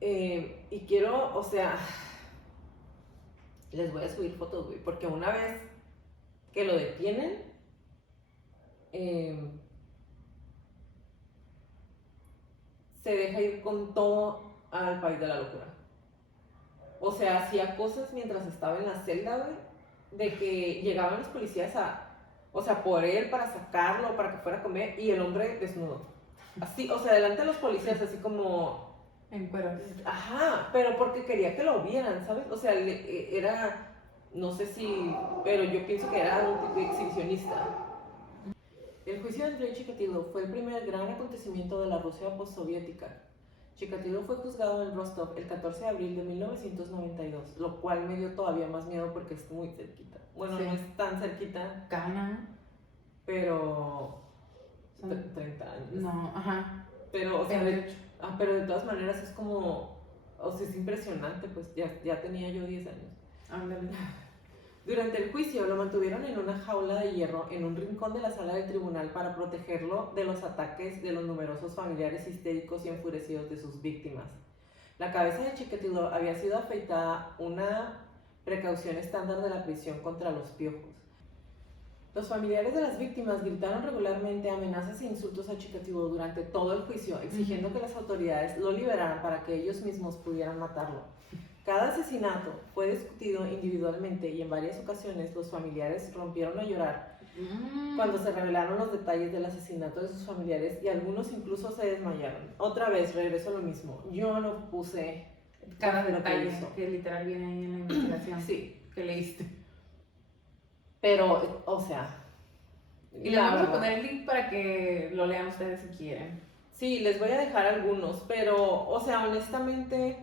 Y quiero, o sea, les voy a subir fotos, güey, porque una vez que lo detienen, se deja ir con todo al país de la locura. O sea, hacía cosas mientras estaba en la celda, güey, de que llegaban los policías o sea, por él para sacarlo, para que fuera a comer, y el hombre desnudo. Así, o sea, delante de los policías, así como... En cueros. Ajá, pero porque quería que lo vieran, ¿sabes? O sea, era, no sé si, pero yo pienso que era un tipo exhibicionista. El juicio de Andrei Chikatilo fue el primer gran acontecimiento de la Rusia postsoviética. Chikatilo fue juzgado en Rostov el 14 de abril de 1992, lo cual me dio todavía más miedo porque es muy cerquita. Bueno, Sí. no es tan cerquita, Gana. pero... Son 30 años. No, ajá. Pero, o sea, 28. pero de todas maneras es como... O sea, es impresionante, pues ya tenía yo 10 años. Ándale. Durante el juicio lo mantuvieron en una jaula de hierro en un rincón de la sala del tribunal para protegerlo de los ataques de los numerosos familiares histéricos y enfurecidos de sus víctimas. La cabeza de Chikatilo había sido afeitada, una precaución estándar de la prisión contra los piojos. Los familiares de las víctimas gritaron regularmente amenazas e insultos a Chikatilo durante todo el juicio, exigiendo que las autoridades lo liberaran para que ellos mismos pudieran matarlo. Cada asesinato fue discutido individualmente y en varias ocasiones los familiares rompieron a llorar cuando se revelaron los detalles del asesinato de sus familiares y algunos incluso se desmayaron. Otra vez regreso a lo mismo. Yo no puse Cada lo que detalle hizo. que literal viene ahí en la investigación. Sí, Que leíste. pero, o sea... Y les vamos a poner el link para que lo lean ustedes si quieren. Sí, les voy a dejar algunos, pero, o sea, honestamente...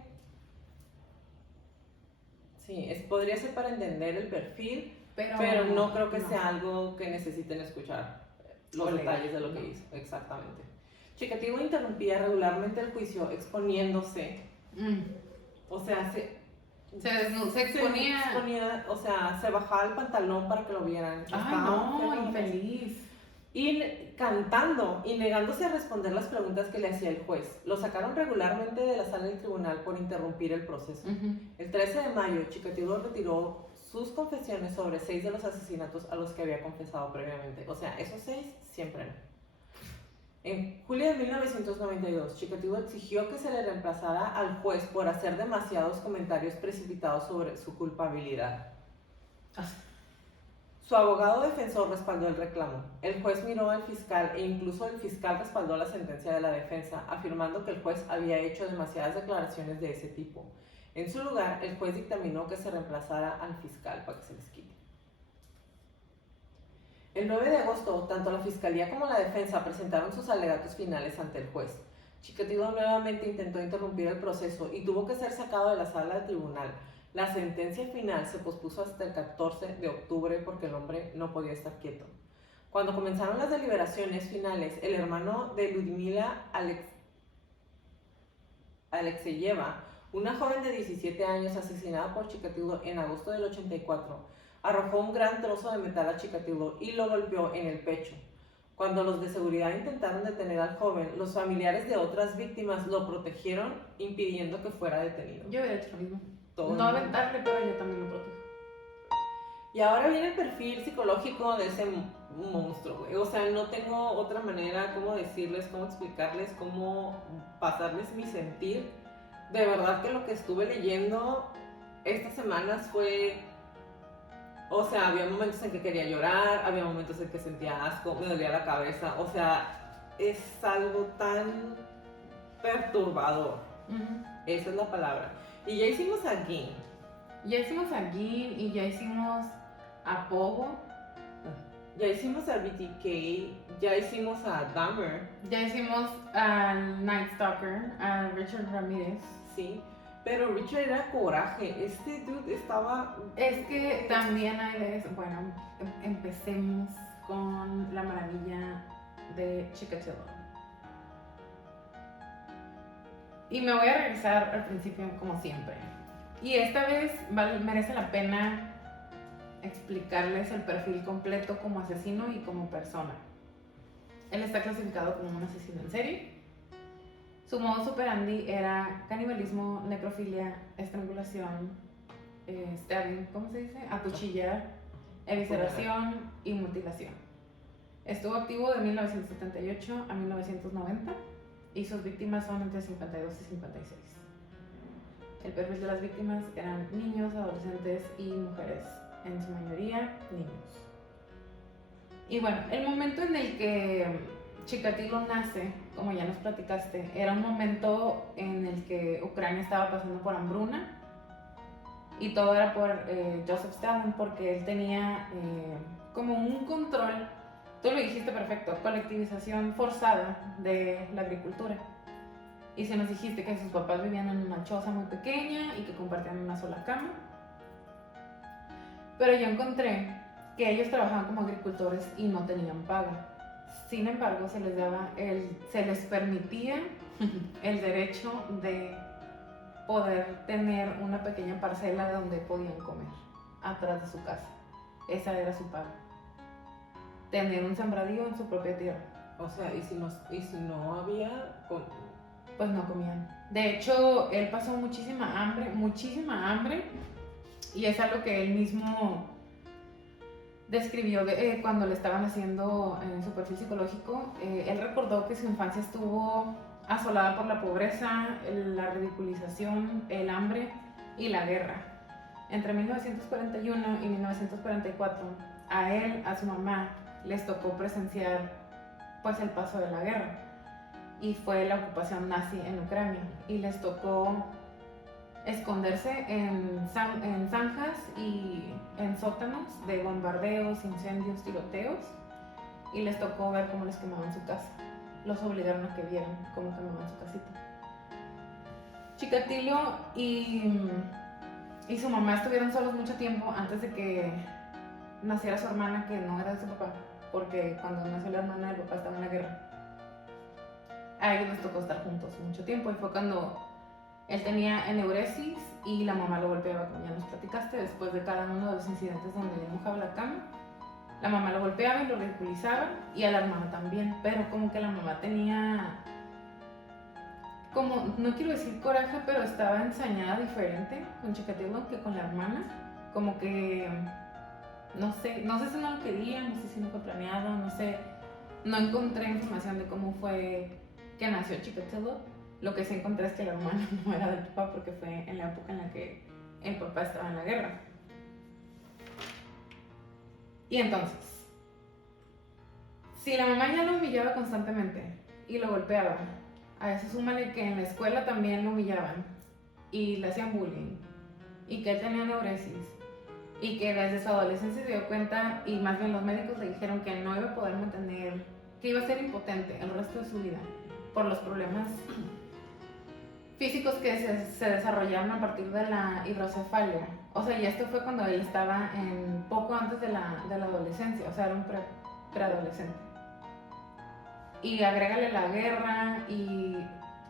Sí, podría ser para entender el perfil, pero no creo que sea algo que necesiten escuchar los detalles de lo que hizo. Exactamente. Chikatilo interrumpía regularmente el juicio exponiéndose. O sea, se exponía, o sea, se bajaba el pantalón para que lo vieran. Ay, no, infeliz. Y cantando y negándose a responder las preguntas que le hacía el juez. Lo sacaron regularmente de la sala del tribunal por interrumpir el proceso. El 13 de mayo, Chikatilo retiró sus confesiones sobre 6 de los asesinatos a los que había confesado previamente. O sea, esos 6 siempre no. En julio de 1992, Chikatilo exigió que se le reemplazara al juez por hacer demasiados comentarios precipitados sobre su culpabilidad. Su abogado defensor respaldó el reclamo. El juez miró al fiscal e incluso el fiscal respaldó la sentencia de la defensa, afirmando que el juez había hecho demasiadas declaraciones de ese tipo. En su lugar, el juez dictaminó que se reemplazara al fiscal para que se les quite. El 9 de agosto, tanto la fiscalía como la defensa presentaron sus alegatos finales ante el juez. Chikatilo nuevamente intentó interrumpir el proceso y tuvo que ser sacado de la sala del tribunal. La sentencia final se pospuso hasta el 14 de octubre porque el hombre no podía estar quieto. Cuando comenzaron las deliberaciones finales, el hermano de Ludmila Alexeyeva, una joven de 17 años asesinada por Chikatilo en agosto del 84, arrojó un gran trozo de metal a Chikatilo y lo golpeó en el pecho. Cuando los de seguridad intentaron detener al joven, los familiares de otras víctimas lo protegieron, impidiendo que fuera detenido. Yo hubiera hecho lo mismo. Todo no aventarle, pero yo también lo protejo. Y ahora viene el perfil psicológico de ese monstruo, güey. O sea, no tengo otra manera cómo decirles, cómo explicarles, cómo pasarles mi sentir. De verdad que lo que estuve leyendo estas semanas fue... O sea, había momentos en que quería llorar, había momentos en que sentía asco, me dolía la cabeza. O sea, es algo tan perturbador. Esa es la palabra. Y ya hicimos a Gin. Ya hicimos a Gin y ya hicimos a Pogo. Ya hicimos a BTK, ya hicimos a Dahmer. Ya hicimos al Night Stalker, a Richard Ramírez. Sí, pero Richard era coraje. Este dude estaba... Es que también hay de eso. Bueno, empecemos con la maravilla de Chikatilo. Y me voy a regresar al principio como siempre. Y esta vez merece la pena explicarles el perfil completo como asesino y como persona. Él está clasificado como un asesino en serie. Su modus operandi era canibalismo, necrofilia, estrangulación, stabbing, ¿cómo se dice? Acuchillar, evisceración y mutilación. Estuvo activo de 1978 a 1990 y sus víctimas son entre 52 y 56. El perfil de las víctimas eran niños, adolescentes y mujeres, en su mayoría niños. Y bueno, el momento en el que Chikatilo nace, como ya nos platicaste, era un momento en el que Ucrania estaba pasando por hambruna y todo era por Joseph Stalin, porque él tenía como un control, tú lo dijiste perfecto, colectivización forzada de la agricultura. Y si nos dijiste que sus papás vivían en una choza muy pequeña y que compartían una sola cama. Pero yo encontré que ellos trabajaban como agricultores y no tenían paga. Sin embargo, se les permitía el derecho de poder tener una pequeña parcela de donde podían comer, atrás de su casa. Esa era su paga. Tener un sembradío en su propia tierra. O sea, y si no había... Pues no comían. De hecho, él pasó muchísima hambre, y es algo que él mismo describió cuando le estaban haciendo su perfil psicológico. Él recordó que su infancia estuvo asolada por la pobreza, la ridiculización, el hambre y la guerra. Entre 1941 y 1944, a él, a su mamá, les tocó presenciar pues el paso de la guerra. Y fue la ocupación nazi en Ucrania, y les tocó esconderse en zanjas y en sótanos de bombardeos, incendios, tiroteos, y les tocó ver cómo les quemaban su casa. Los obligaron a que vieran cómo quemaban su casita. Chikatilo y su mamá estuvieron solos mucho tiempo antes de que naciera su hermana, que no era de su papá, porque cuando nació la hermana, el papá estaba en la guerra. A ellos les tocó estar juntos mucho tiempo, y fue cuando él tenía eneuresis y la mamá lo golpeaba, como ya nos platicaste, después de cada uno de los incidentes donde le mojaba la cama. La mamá lo golpeaba y lo ridiculizaba, y a la hermana también, pero como que la mamá tenía, como, no quiero decir coraje, pero estaba ensañada diferente con Chikatilo que con la hermana. Como que, no sé si no lo quería, no sé si no fue planeado, no sé, no encontré información de cómo fue que nació Chikatilo. Lo que sí encontré es que la hermana no era del papá, porque fue en la época en la que el papá estaba en la guerra. Y entonces, si la mamá ya lo humillaba constantemente y lo golpeaba, a eso súmale que en la escuela también lo humillaban y le hacían bullying, y que él tenía neuresis, y que desde su adolescencia se dio cuenta, y más bien los médicos le dijeron que no iba a poder mantener, que iba a ser impotente el resto de su vida por los problemas físicos que se desarrollaron a partir de la hidrocefalia. O sea, y esto fue cuando él estaba poco antes de la adolescencia, o sea, era un preadolescente. Y agrégale la guerra y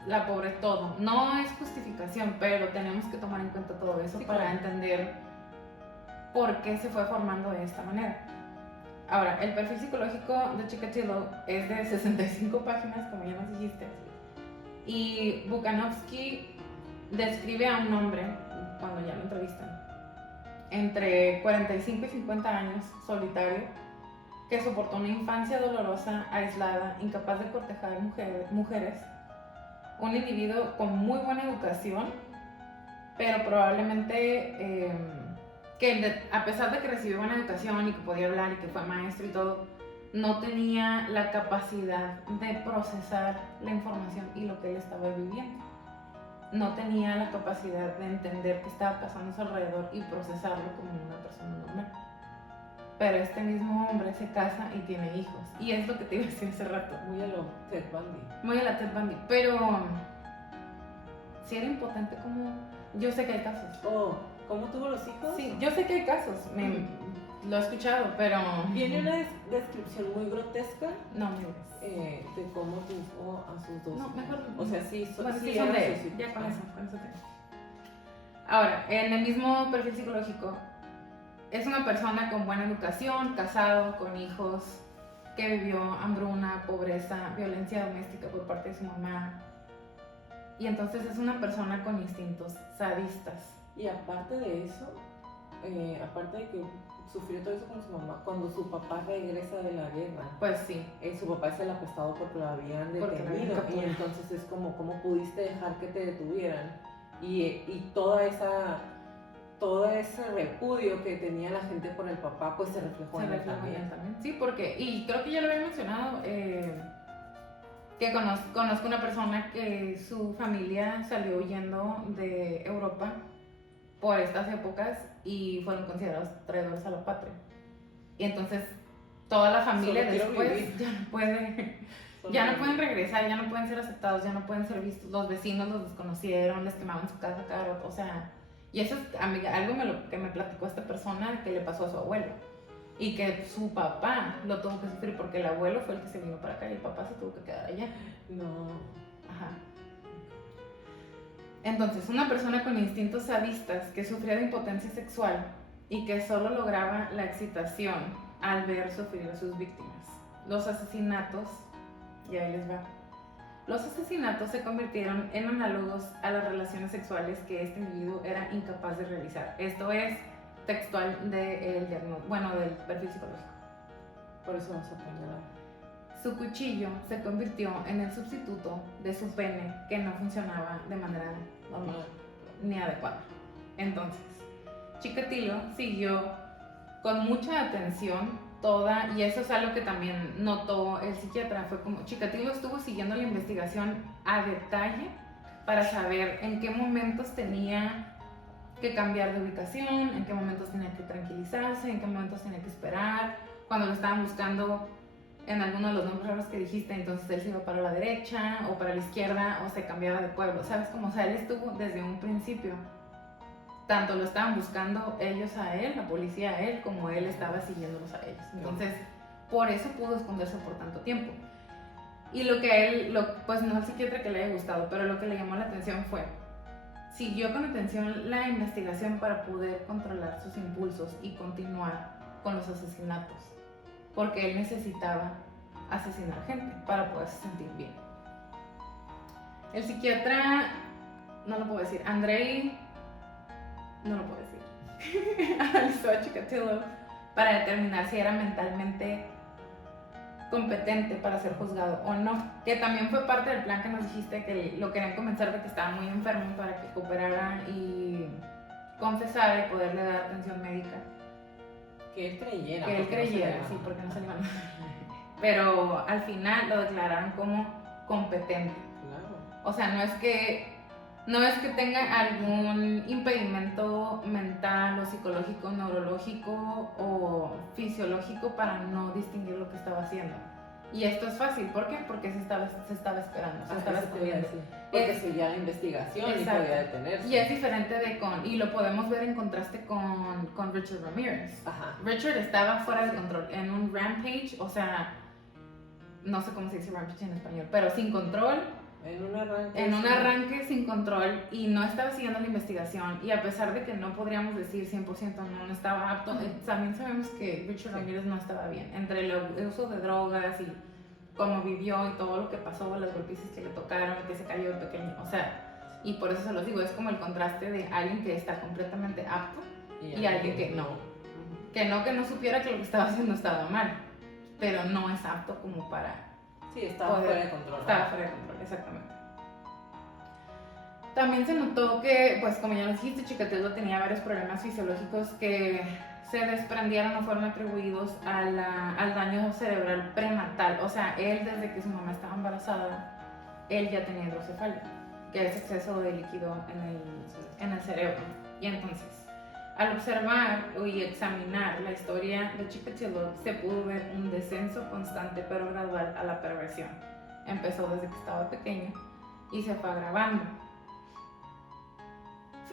la pobreza, todo. No es justificación, pero tenemos que tomar en cuenta todo eso, sí, para entender por qué se fue formando de esta manera. Ahora, el perfil psicológico de Chikatilo es de 65 páginas, como ya nos dijiste. Y Bukanovsky describe a un hombre, cuando ya lo entrevistan, entre 45 y 50 años, solitario, que soportó una infancia dolorosa, aislada, incapaz de cortejar mujeres, un individuo con muy buena educación, pero probablemente a pesar de que recibió buena educación y que podía hablar y que fue maestro y todo, no tenía la capacidad de procesar la información y lo que él estaba viviendo. No tenía la capacidad de entender qué estaba pasando a su alrededor y procesarlo como una persona normal. Pero este mismo hombre se casa y tiene hijos. Y es lo que te iba a decir hace rato. Muy a lo Ted Bundy. Muy a la Ted Bundy. Pero si era impotente, como... Yo sé que hay casos. Oh, ¿cómo tuvo los hijos? Sí, yo sé que hay casos. Lo he escuchado, pero... Viene una descripción muy grotesca. No me digas. De cómo tuvo a sus dos. No, mejor. O sea, sí, bueno, sí son eran de sus hijos. ya con eso tengo. Ahora, en el mismo perfil psicológico, es una persona con buena educación, casado, con hijos, que vivió hambruna, pobreza, violencia doméstica por parte de su mamá, Y entonces es una persona con instintos sadistas. Y aparte de eso, aparte de que sufrió todo eso con su mamá, cuando su papá regresa de la guerra, Pues sí. su papá es el apestado porque lo habían Porque lo habían detenido. Y capturado. entonces es como, ¿cómo pudiste dejar que te detuvieran? Y todo ese repudio que tenía la gente por el papá, pues se reflejó Se en él reflejó en él también. también. Sí, porque, y creo que ya lo había mencionado, que conozco una persona que su familia salió huyendo de Europa por estas épocas y fueron considerados traidores a la patria. Y entonces toda la familia Solo quiero después vivir. ya no puede, Solo ya no quiero pueden vivir. regresar, ya no pueden ser aceptados, ya no pueden ser vistos. Los vecinos los desconocieron, les quemaban su casa cada rato, o sea, y eso es algo que me platicó esta persona que le pasó a su abuelo. Y que su papá lo tuvo que sufrir porque el abuelo fue el que se vino para acá y el papá se tuvo que quedar allá. No. Ajá. Entonces, una persona con instintos sadistas que sufría de impotencia sexual y que solo lograba la excitación al ver sufrir a sus víctimas. Los asesinatos, y ahí les va. Los asesinatos se convirtieron en análogos a las relaciones sexuales que este individuo era incapaz de realizar. Esto es textual del perfil psicológico. Por eso vas a apuñalar. Su cuchillo se convirtió en el sustituto de su pene que no funcionaba de manera normal ni adecuada. Entonces, Chikatilo siguió con mucha atención toda, y eso es algo que también notó el psiquiatra, fue como Chikatilo estuvo siguiendo la investigación a detalle para saber en qué momentos tenía que cambiar de ubicación, en qué momentos tenía que tranquilizarse, en qué momentos tenía que esperar, cuando lo estaban buscando en alguno de los nombres raros que dijiste, entonces él se iba para la derecha o para la izquierda o se cambiaba de pueblo, ¿sabes? Como, o sea, él estuvo desde un principio, tanto lo estaban buscando ellos a él, la policía a él, como él estaba siguiéndolos a ellos. Entonces, por eso pudo esconderse por tanto tiempo. Y lo que a él, pues no al psiquiatra que le haya gustado, pero lo que le llamó la atención fue, siguió con atención la investigación para poder controlar sus impulsos y continuar con los asesinatos, porque él necesitaba asesinar gente para poderse sentir bien. El psiquiatra, no lo puedo decir, Andrei, no lo puedo decir, analizó a Chikatilo para determinar si era mentalmente competente para ser juzgado o no, que también fue parte del plan que nos dijiste, que lo querían convencer de que estaba muy enfermo para que cooperara y confesara y poderle dar atención médica. Que él creyera. Que él creyera, sí, porque no se le iban a... Pero al final lo declararon como competente. Claro. O sea, no es que tenga algún impedimento mental o psicológico, neurológico o fisiológico para no distinguir lo que estaba haciendo. Y esto es fácil, ¿por qué? Porque se estaba esperando, se estaba escondiendo. Porque seguía la investigación. Exacto. Y podía detenerse. Y es diferente y lo podemos ver en contraste con Richard Ramirez. Ajá. Richard estaba fuera de control, en un rampage, o sea, no sé cómo se dice rampage en español, pero sin control. En un arranque sin control y no estaba siguiendo la investigación, y a pesar de que no podríamos decir 100% no estaba apto, también sabemos que Richard Ramirez no estaba bien, entre el uso de drogas y cómo vivió y todo lo que pasó, las golpizas que le tocaron, que se cayó de pequeño, o sea, y por eso se los digo, es como el contraste de alguien que está completamente apto y alguien que no. Que no supiera que lo que estaba haciendo estaba mal, pero no es apto como para... Sí, estaba fuera de control. Estaba fuera de control, exactamente. También se notó que, pues como ya lo dijiste, Chikatilo tenía varios problemas fisiológicos que se desprendieron o fueron atribuidos al daño cerebral prenatal. O sea, él desde que su mamá estaba embarazada, él ya tenía hidrocefalia, que es exceso de líquido en el cerebro. Y entonces, al observar y examinar la historia de Chikatilo, se pudo ver un descenso constante pero gradual a la perversión. Empezó desde que estaba pequeño y se fue agravando.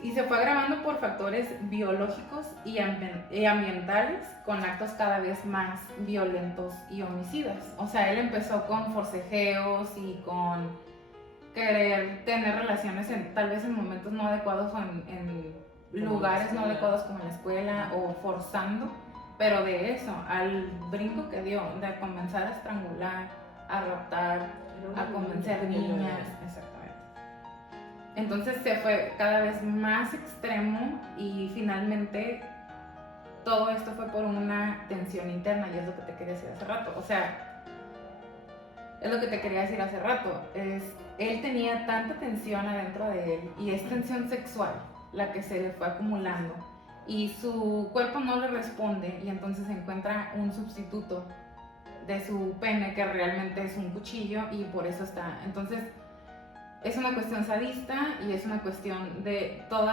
Y se fue agravando por factores biológicos y ambientales, con actos cada vez más violentos y homicidas. O sea, él empezó con forcejeos y con querer tener relaciones tal vez en momentos no adecuados o en lugares no adecuados como en la escuela o forzando, pero de eso, al brinco que dio, de comenzar a estrangular, a raptar, a convencer niñas, exactamente. Entonces se fue cada vez más extremo y finalmente todo esto fue por una tensión interna y es lo que te quería decir hace rato. O sea, es lo que te quería decir hace rato. Él tenía tanta tensión adentro de él y es tensión sexual la que se le fue acumulando y su cuerpo no le responde y entonces encuentra un sustituto de su pene que realmente es un cuchillo y por eso está. Entonces es una cuestión sadista y es una cuestión de todo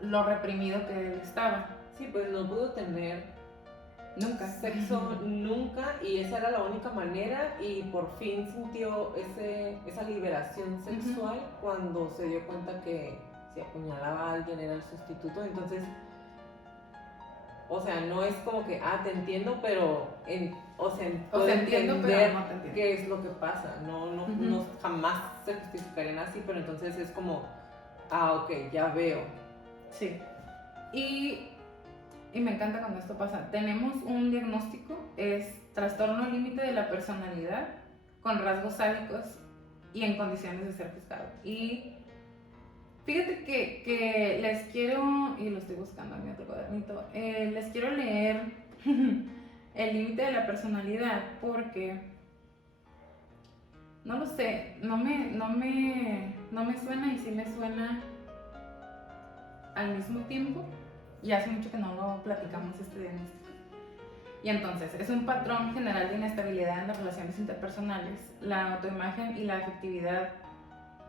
lo reprimido que él estaba. Sí, pues no pudo tener Nunca. sexo nunca y esa era la única manera y por fin sintió esa liberación sexual cuando se dio cuenta que si apuñalaba a alguien era el sustituto. Entonces, o sea, no es como que, te entiendo, pero puedo entiendo, entender pero no te entiendo. qué es lo que pasa. No, jamás se justificarían así, pero entonces es como, ok, ya veo. Sí. Y me encanta cuando esto pasa. Tenemos un diagnóstico, es trastorno límite de la personalidad con rasgos sádicos y en condiciones de ser juzgado. Y fíjate que les quiero, y lo estoy buscando en mi otro cuadernito, les quiero leer el límite de la personalidad porque, no lo sé, no me suena y sí me suena al mismo tiempo. Y hace mucho que no lo platicamos este diagnóstico. Y entonces, es un patrón general de inestabilidad en las relaciones interpersonales, la autoimagen y la afectividad,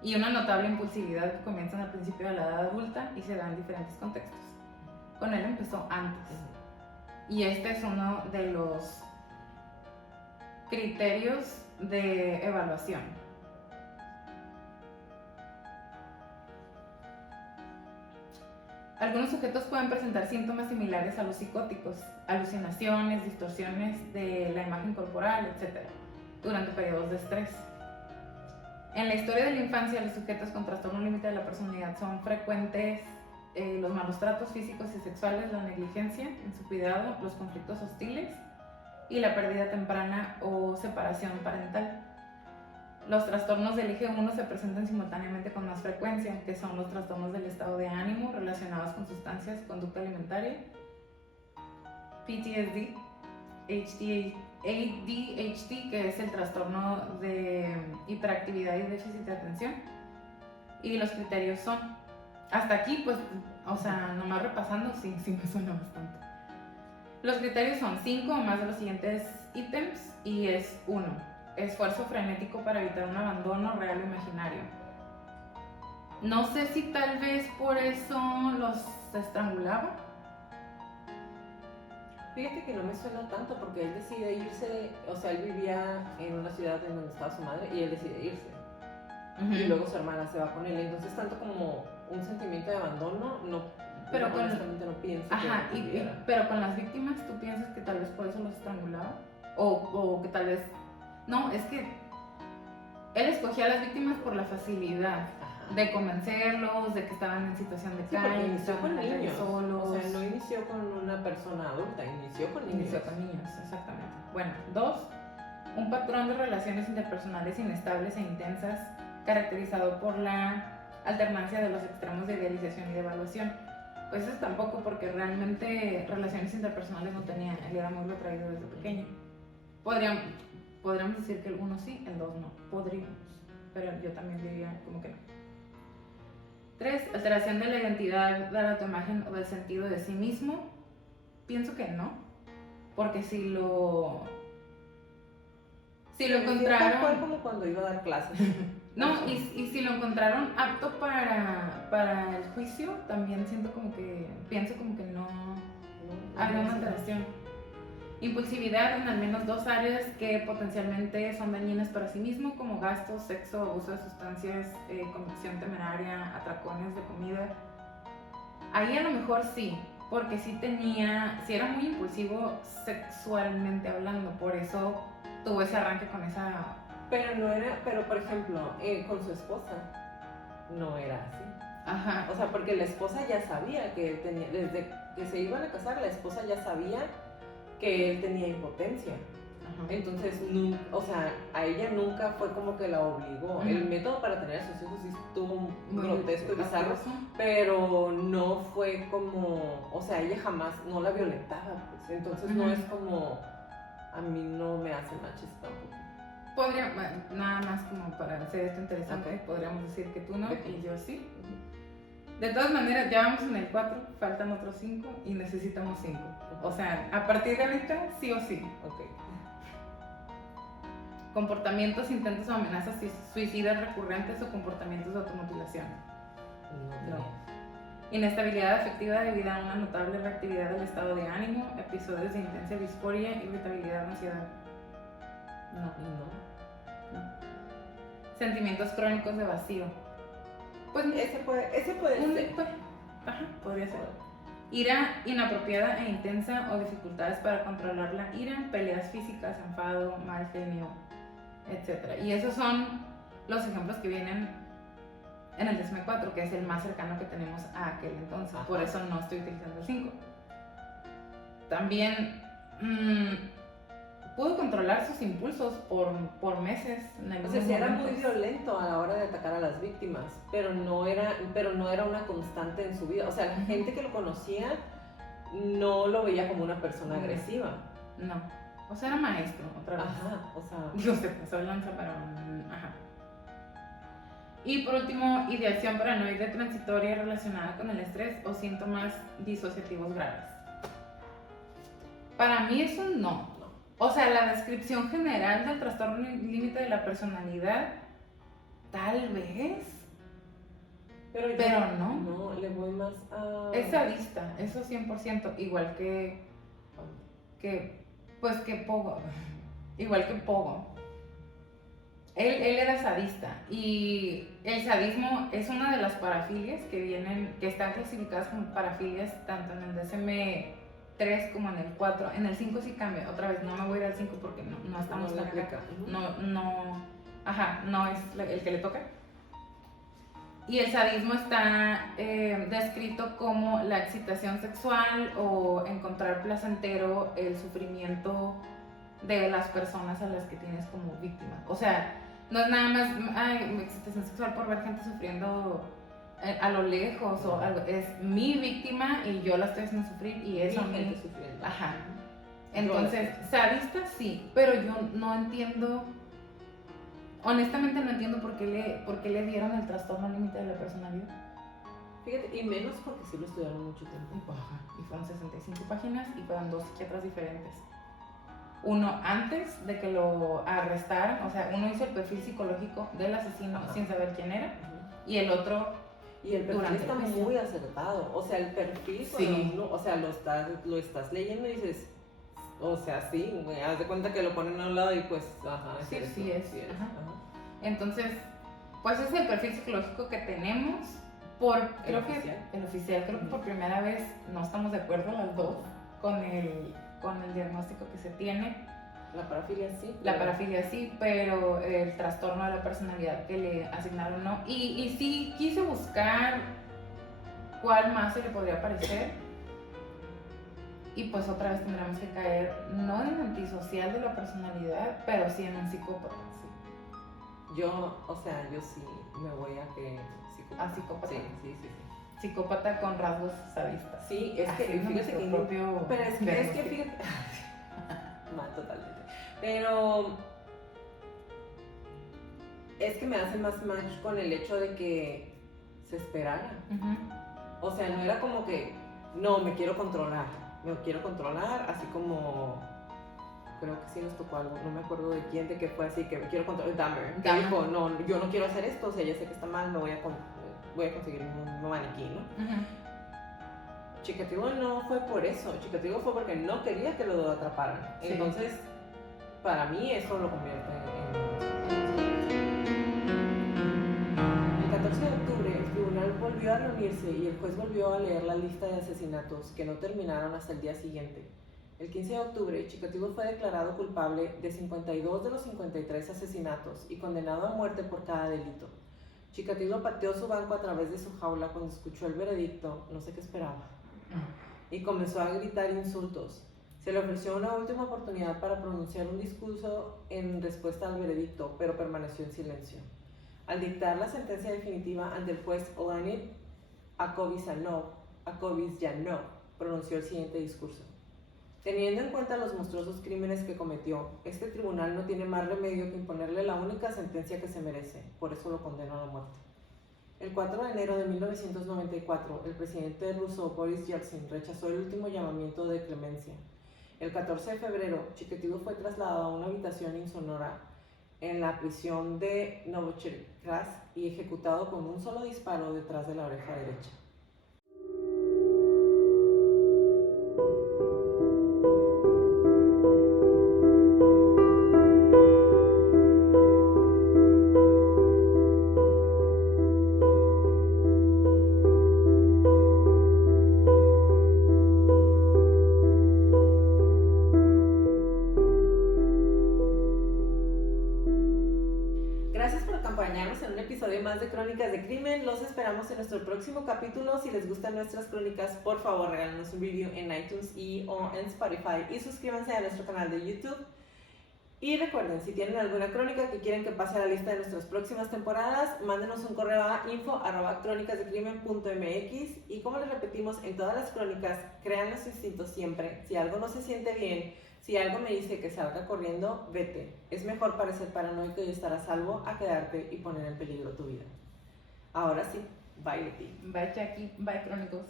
y una notable impulsividad que comienzan al principio de la edad adulta y se da en diferentes contextos. Con él empezó antes. Y este es uno de los criterios de evaluación. Algunos sujetos pueden presentar síntomas similares a los psicóticos, alucinaciones, distorsiones de la imagen corporal, etc., durante periodos de estrés. En la historia de la infancia, los sujetos con trastorno límite de la personalidad son frecuentes los malos tratos físicos y sexuales, la negligencia en su cuidado, los conflictos hostiles y la pérdida temprana o separación parental. Los trastornos del eje 1 se presentan simultáneamente con más frecuencia, que son los trastornos del estado de ánimo relacionados con sustancias, conducta alimentaria, PTSD, ADHD, que es el trastorno de hiperactividad y déficit de atención. Y los criterios son, hasta aquí, pues, o sea, nomás repasando, sí me suena bastante. Los criterios son 5 o más de los siguientes ítems y es 1. Esfuerzo frenético para evitar un abandono real o imaginario. No sé si tal vez por eso los estrangulaba. Fíjate que no me suena tanto porque él decide irse, o sea, él vivía en una ciudad en donde estaba su madre y él decide irse. Y luego su hermana se va con él. Entonces, tanto como un sentimiento de abandono, no, pero honestamente no pienso que tuviera. Pero con las víctimas, ¿tú piensas que tal vez por eso los estrangulaba? O que tal vez... No, es que él escogía a las víctimas por la facilidad de convencerlos, de que estaban en situación de calle, inició con niños, solos. o sea, no inició con una persona adulta, inició con niños. Inició con niños, exactamente. Bueno, 2, un patrón de relaciones interpersonales inestables e intensas, caracterizado por la alternancia de los extremos de idealización y de evaluación. Pues eso tampoco, porque realmente relaciones interpersonales no tenía, él era muy retraído desde pequeño. Podríamos decir que el 1 sí, el 2 no. Podríamos, pero yo también diría como que no. 3, alteración de la identidad, de la autoimagen o del sentido de sí mismo. Pienso que no, porque si lo encontraron... Tal cual como cuando iba a dar clases. No, y si lo encontraron apto para el juicio, también pienso como que no había una alteración. Impulsividad en al menos 2 áreas que potencialmente son dañinas para sí mismo, como gastos, sexo, abuso de sustancias, conducción temeraria, atracones de comida. Ahí a lo mejor sí, porque sí era muy impulsivo sexualmente hablando, por eso tuvo ese arranque con esa... Pero por ejemplo, con su esposa no era así. Ajá. O sea, porque la esposa ya sabía que él tenía, desde que se iban a casar, la esposa ya sabía que él tenía impotencia. Entonces, o sea, a ella nunca fue como que la obligó. El método para tener a sus hijos sí estuvo muy grotesco y bizarro, pero no fue como, o sea, ella jamás no la violentaba, pues. Entonces no es como, a mí no me hace machista tampoco. Podría, bueno, nada más como para hacer esto interesante, podríamos decir que tú no y yo sí. De todas maneras, ya vamos en el 4, faltan otros 5 y necesitamos 5. O sea, a partir de ahorita, sí o sí. Comportamientos, intentos o amenazas suicidas recurrentes o comportamientos de automutilación. No. Inestabilidad afectiva debido a una notable reactividad del estado de ánimo, episodios de intensa disforia, irritabilidad, ansiedad. No. Sentimientos crónicos de vacío. Pues ese puede ser. Podría ser. Ira inapropiada e intensa o dificultades para controlar la ira, peleas físicas, enfado, mal genio, etc. Y esos son los ejemplos que vienen en el DSM-4, que es el más cercano que tenemos a aquel entonces. Por eso no estoy utilizando el 5. También pudo controlar sus impulsos por meses. O sea, sí era muy violento a la hora de atacar a las víctimas, pero no era una constante en su vida. O sea, la gente que lo conocía no lo veía como una persona agresiva. No. O sea, era maestro, otra vez. O sea... Dios, se pasó el lanza, pero... Y por último, ideación paranoide transitoria relacionada con el estrés o síntomas disociativos graves. Para mí es un no. O sea, la descripción general del trastorno límite de la personalidad, tal vez, pero no. No, le voy más a... Es sadista, eso 100%, igual que Pogo. Igual que Pogo. Él era sadista y el sadismo es una de las parafilias que están clasificadas como parafilias tanto en el DSM-3 como en el 4. En el 5 sí cambia, otra vez no me voy a ir al 5 porque no estamos tan acá. No es el que le toca. Y el sadismo está descrito como la excitación sexual o encontrar placentero el sufrimiento de las personas a las que tienes como víctimas. O sea, no es nada más excitación sexual por ver gente sufriendo a lo lejos o algo. Es mi víctima y yo la estoy haciendo sufrir y eso a gente sufriendo. Entonces, sadista sí, pero yo no entiendo, honestamente no entiendo por qué le dieron el trastorno límite de la personalidad. Fíjate, y menos porque sí lo estudiaron mucho tiempo. Y fueron 65 páginas y fueron 2 psiquiatras diferentes. Uno antes de que lo arrestaran, o sea, uno hizo el perfil psicológico del asesino sin saber quién era, y el otro y el perfil está muy acertado. O sea, el perfil, cuando uno, o sea, lo estás leyendo y dices, o sea, sí, haz de cuenta que lo ponen a un lado y pues, sí es. Entonces, pues ese es el perfil psicológico que tenemos. El oficial, creo que por primera vez no estamos de acuerdo las dos con el diagnóstico que se tiene. La parafilia sí. La parafilia sí, pero el trastorno de la personalidad que le asignaron no. Y sí quise buscar cuál más se le podría parecer. Y pues otra vez tendremos que caer, no en el antisocial de la personalidad, pero sí en un psicópata. Sí. Yo sí me voy a que psicópata. ¿A psicópata? Sí. Psicópata con rasgos sadistas. Sí, es que fíjate que propio. Pero es que fíjate. Mal, totalmente. Pero es que me hace más match con el hecho de que se esperara. O sea, no era como que, no, me quiero controlar, así como, creo que sí nos tocó algo, no me acuerdo de quién, de que fue así, que me quiero controlar, Dahmer, que dijo, no, yo no quiero hacer esto, o sea, ya sé que está mal, me voy a conseguir un maniquí, ¿no? Chikatilo no fue por eso, Chikatilo fue porque no quería que lo atraparan. Sí. Entonces, para mí eso lo convierte El 14 de octubre el tribunal volvió a reunirse y el juez volvió a leer la lista de asesinatos que no terminaron hasta el día siguiente. El 15 de octubre, Chikatilo fue declarado culpable de 52 de los 53 asesinatos y condenado a muerte por cada delito. Chikatilo pateó su banco a través de su jaula cuando escuchó el veredicto, no sé qué esperaba, y comenzó a gritar insultos. Se le ofreció una última oportunidad para pronunciar un discurso en respuesta al veredicto, pero permaneció en silencio. Al dictar la sentencia definitiva ante el juez Leonid Akovisyanov, pronunció el siguiente discurso. Teniendo en cuenta los monstruosos crímenes que cometió, este tribunal no tiene más remedio que imponerle la única sentencia que se merece, por eso lo condeno a la muerte. El 4 de enero de 1994, el presidente ruso Boris Yeltsin rechazó el último llamamiento de clemencia. El 14 de febrero, Chikatilo fue trasladado a una habitación insonora en la prisión de Novocherkassk y ejecutado con un solo disparo detrás de la oreja derecha. Gracias por acompañarnos en un episodio más de Crónicas de Crimen. Los esperamos en nuestro próximo capítulo. Si les gustan nuestras crónicas, por favor regálenos un review en iTunes o en Spotify y suscríbanse a nuestro canal de YouTube. Y recuerden, si tienen alguna crónica que quieren que pase a la lista de nuestras próximas temporadas, mándenos un correo a info@cronicasdecrimen.mx. Y como les repetimos en todas las crónicas, crean los instintos siempre. Si algo no se siente bien, si algo me dice que salga corriendo, vete. Es mejor parecer paranoico y estar a salvo a quedarte y poner en peligro tu vida. Ahora sí, bye Leti. Bye Jackie, bye Crónicos.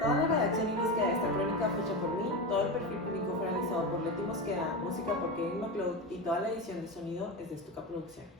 Toda la redacción y búsqueda de esta crónica fue hecha por mí, todo el perfil clínico fue realizado por Leti Mosqueda, música por Kevin MacLeod y toda la edición de sonido es de Stuka Producciones.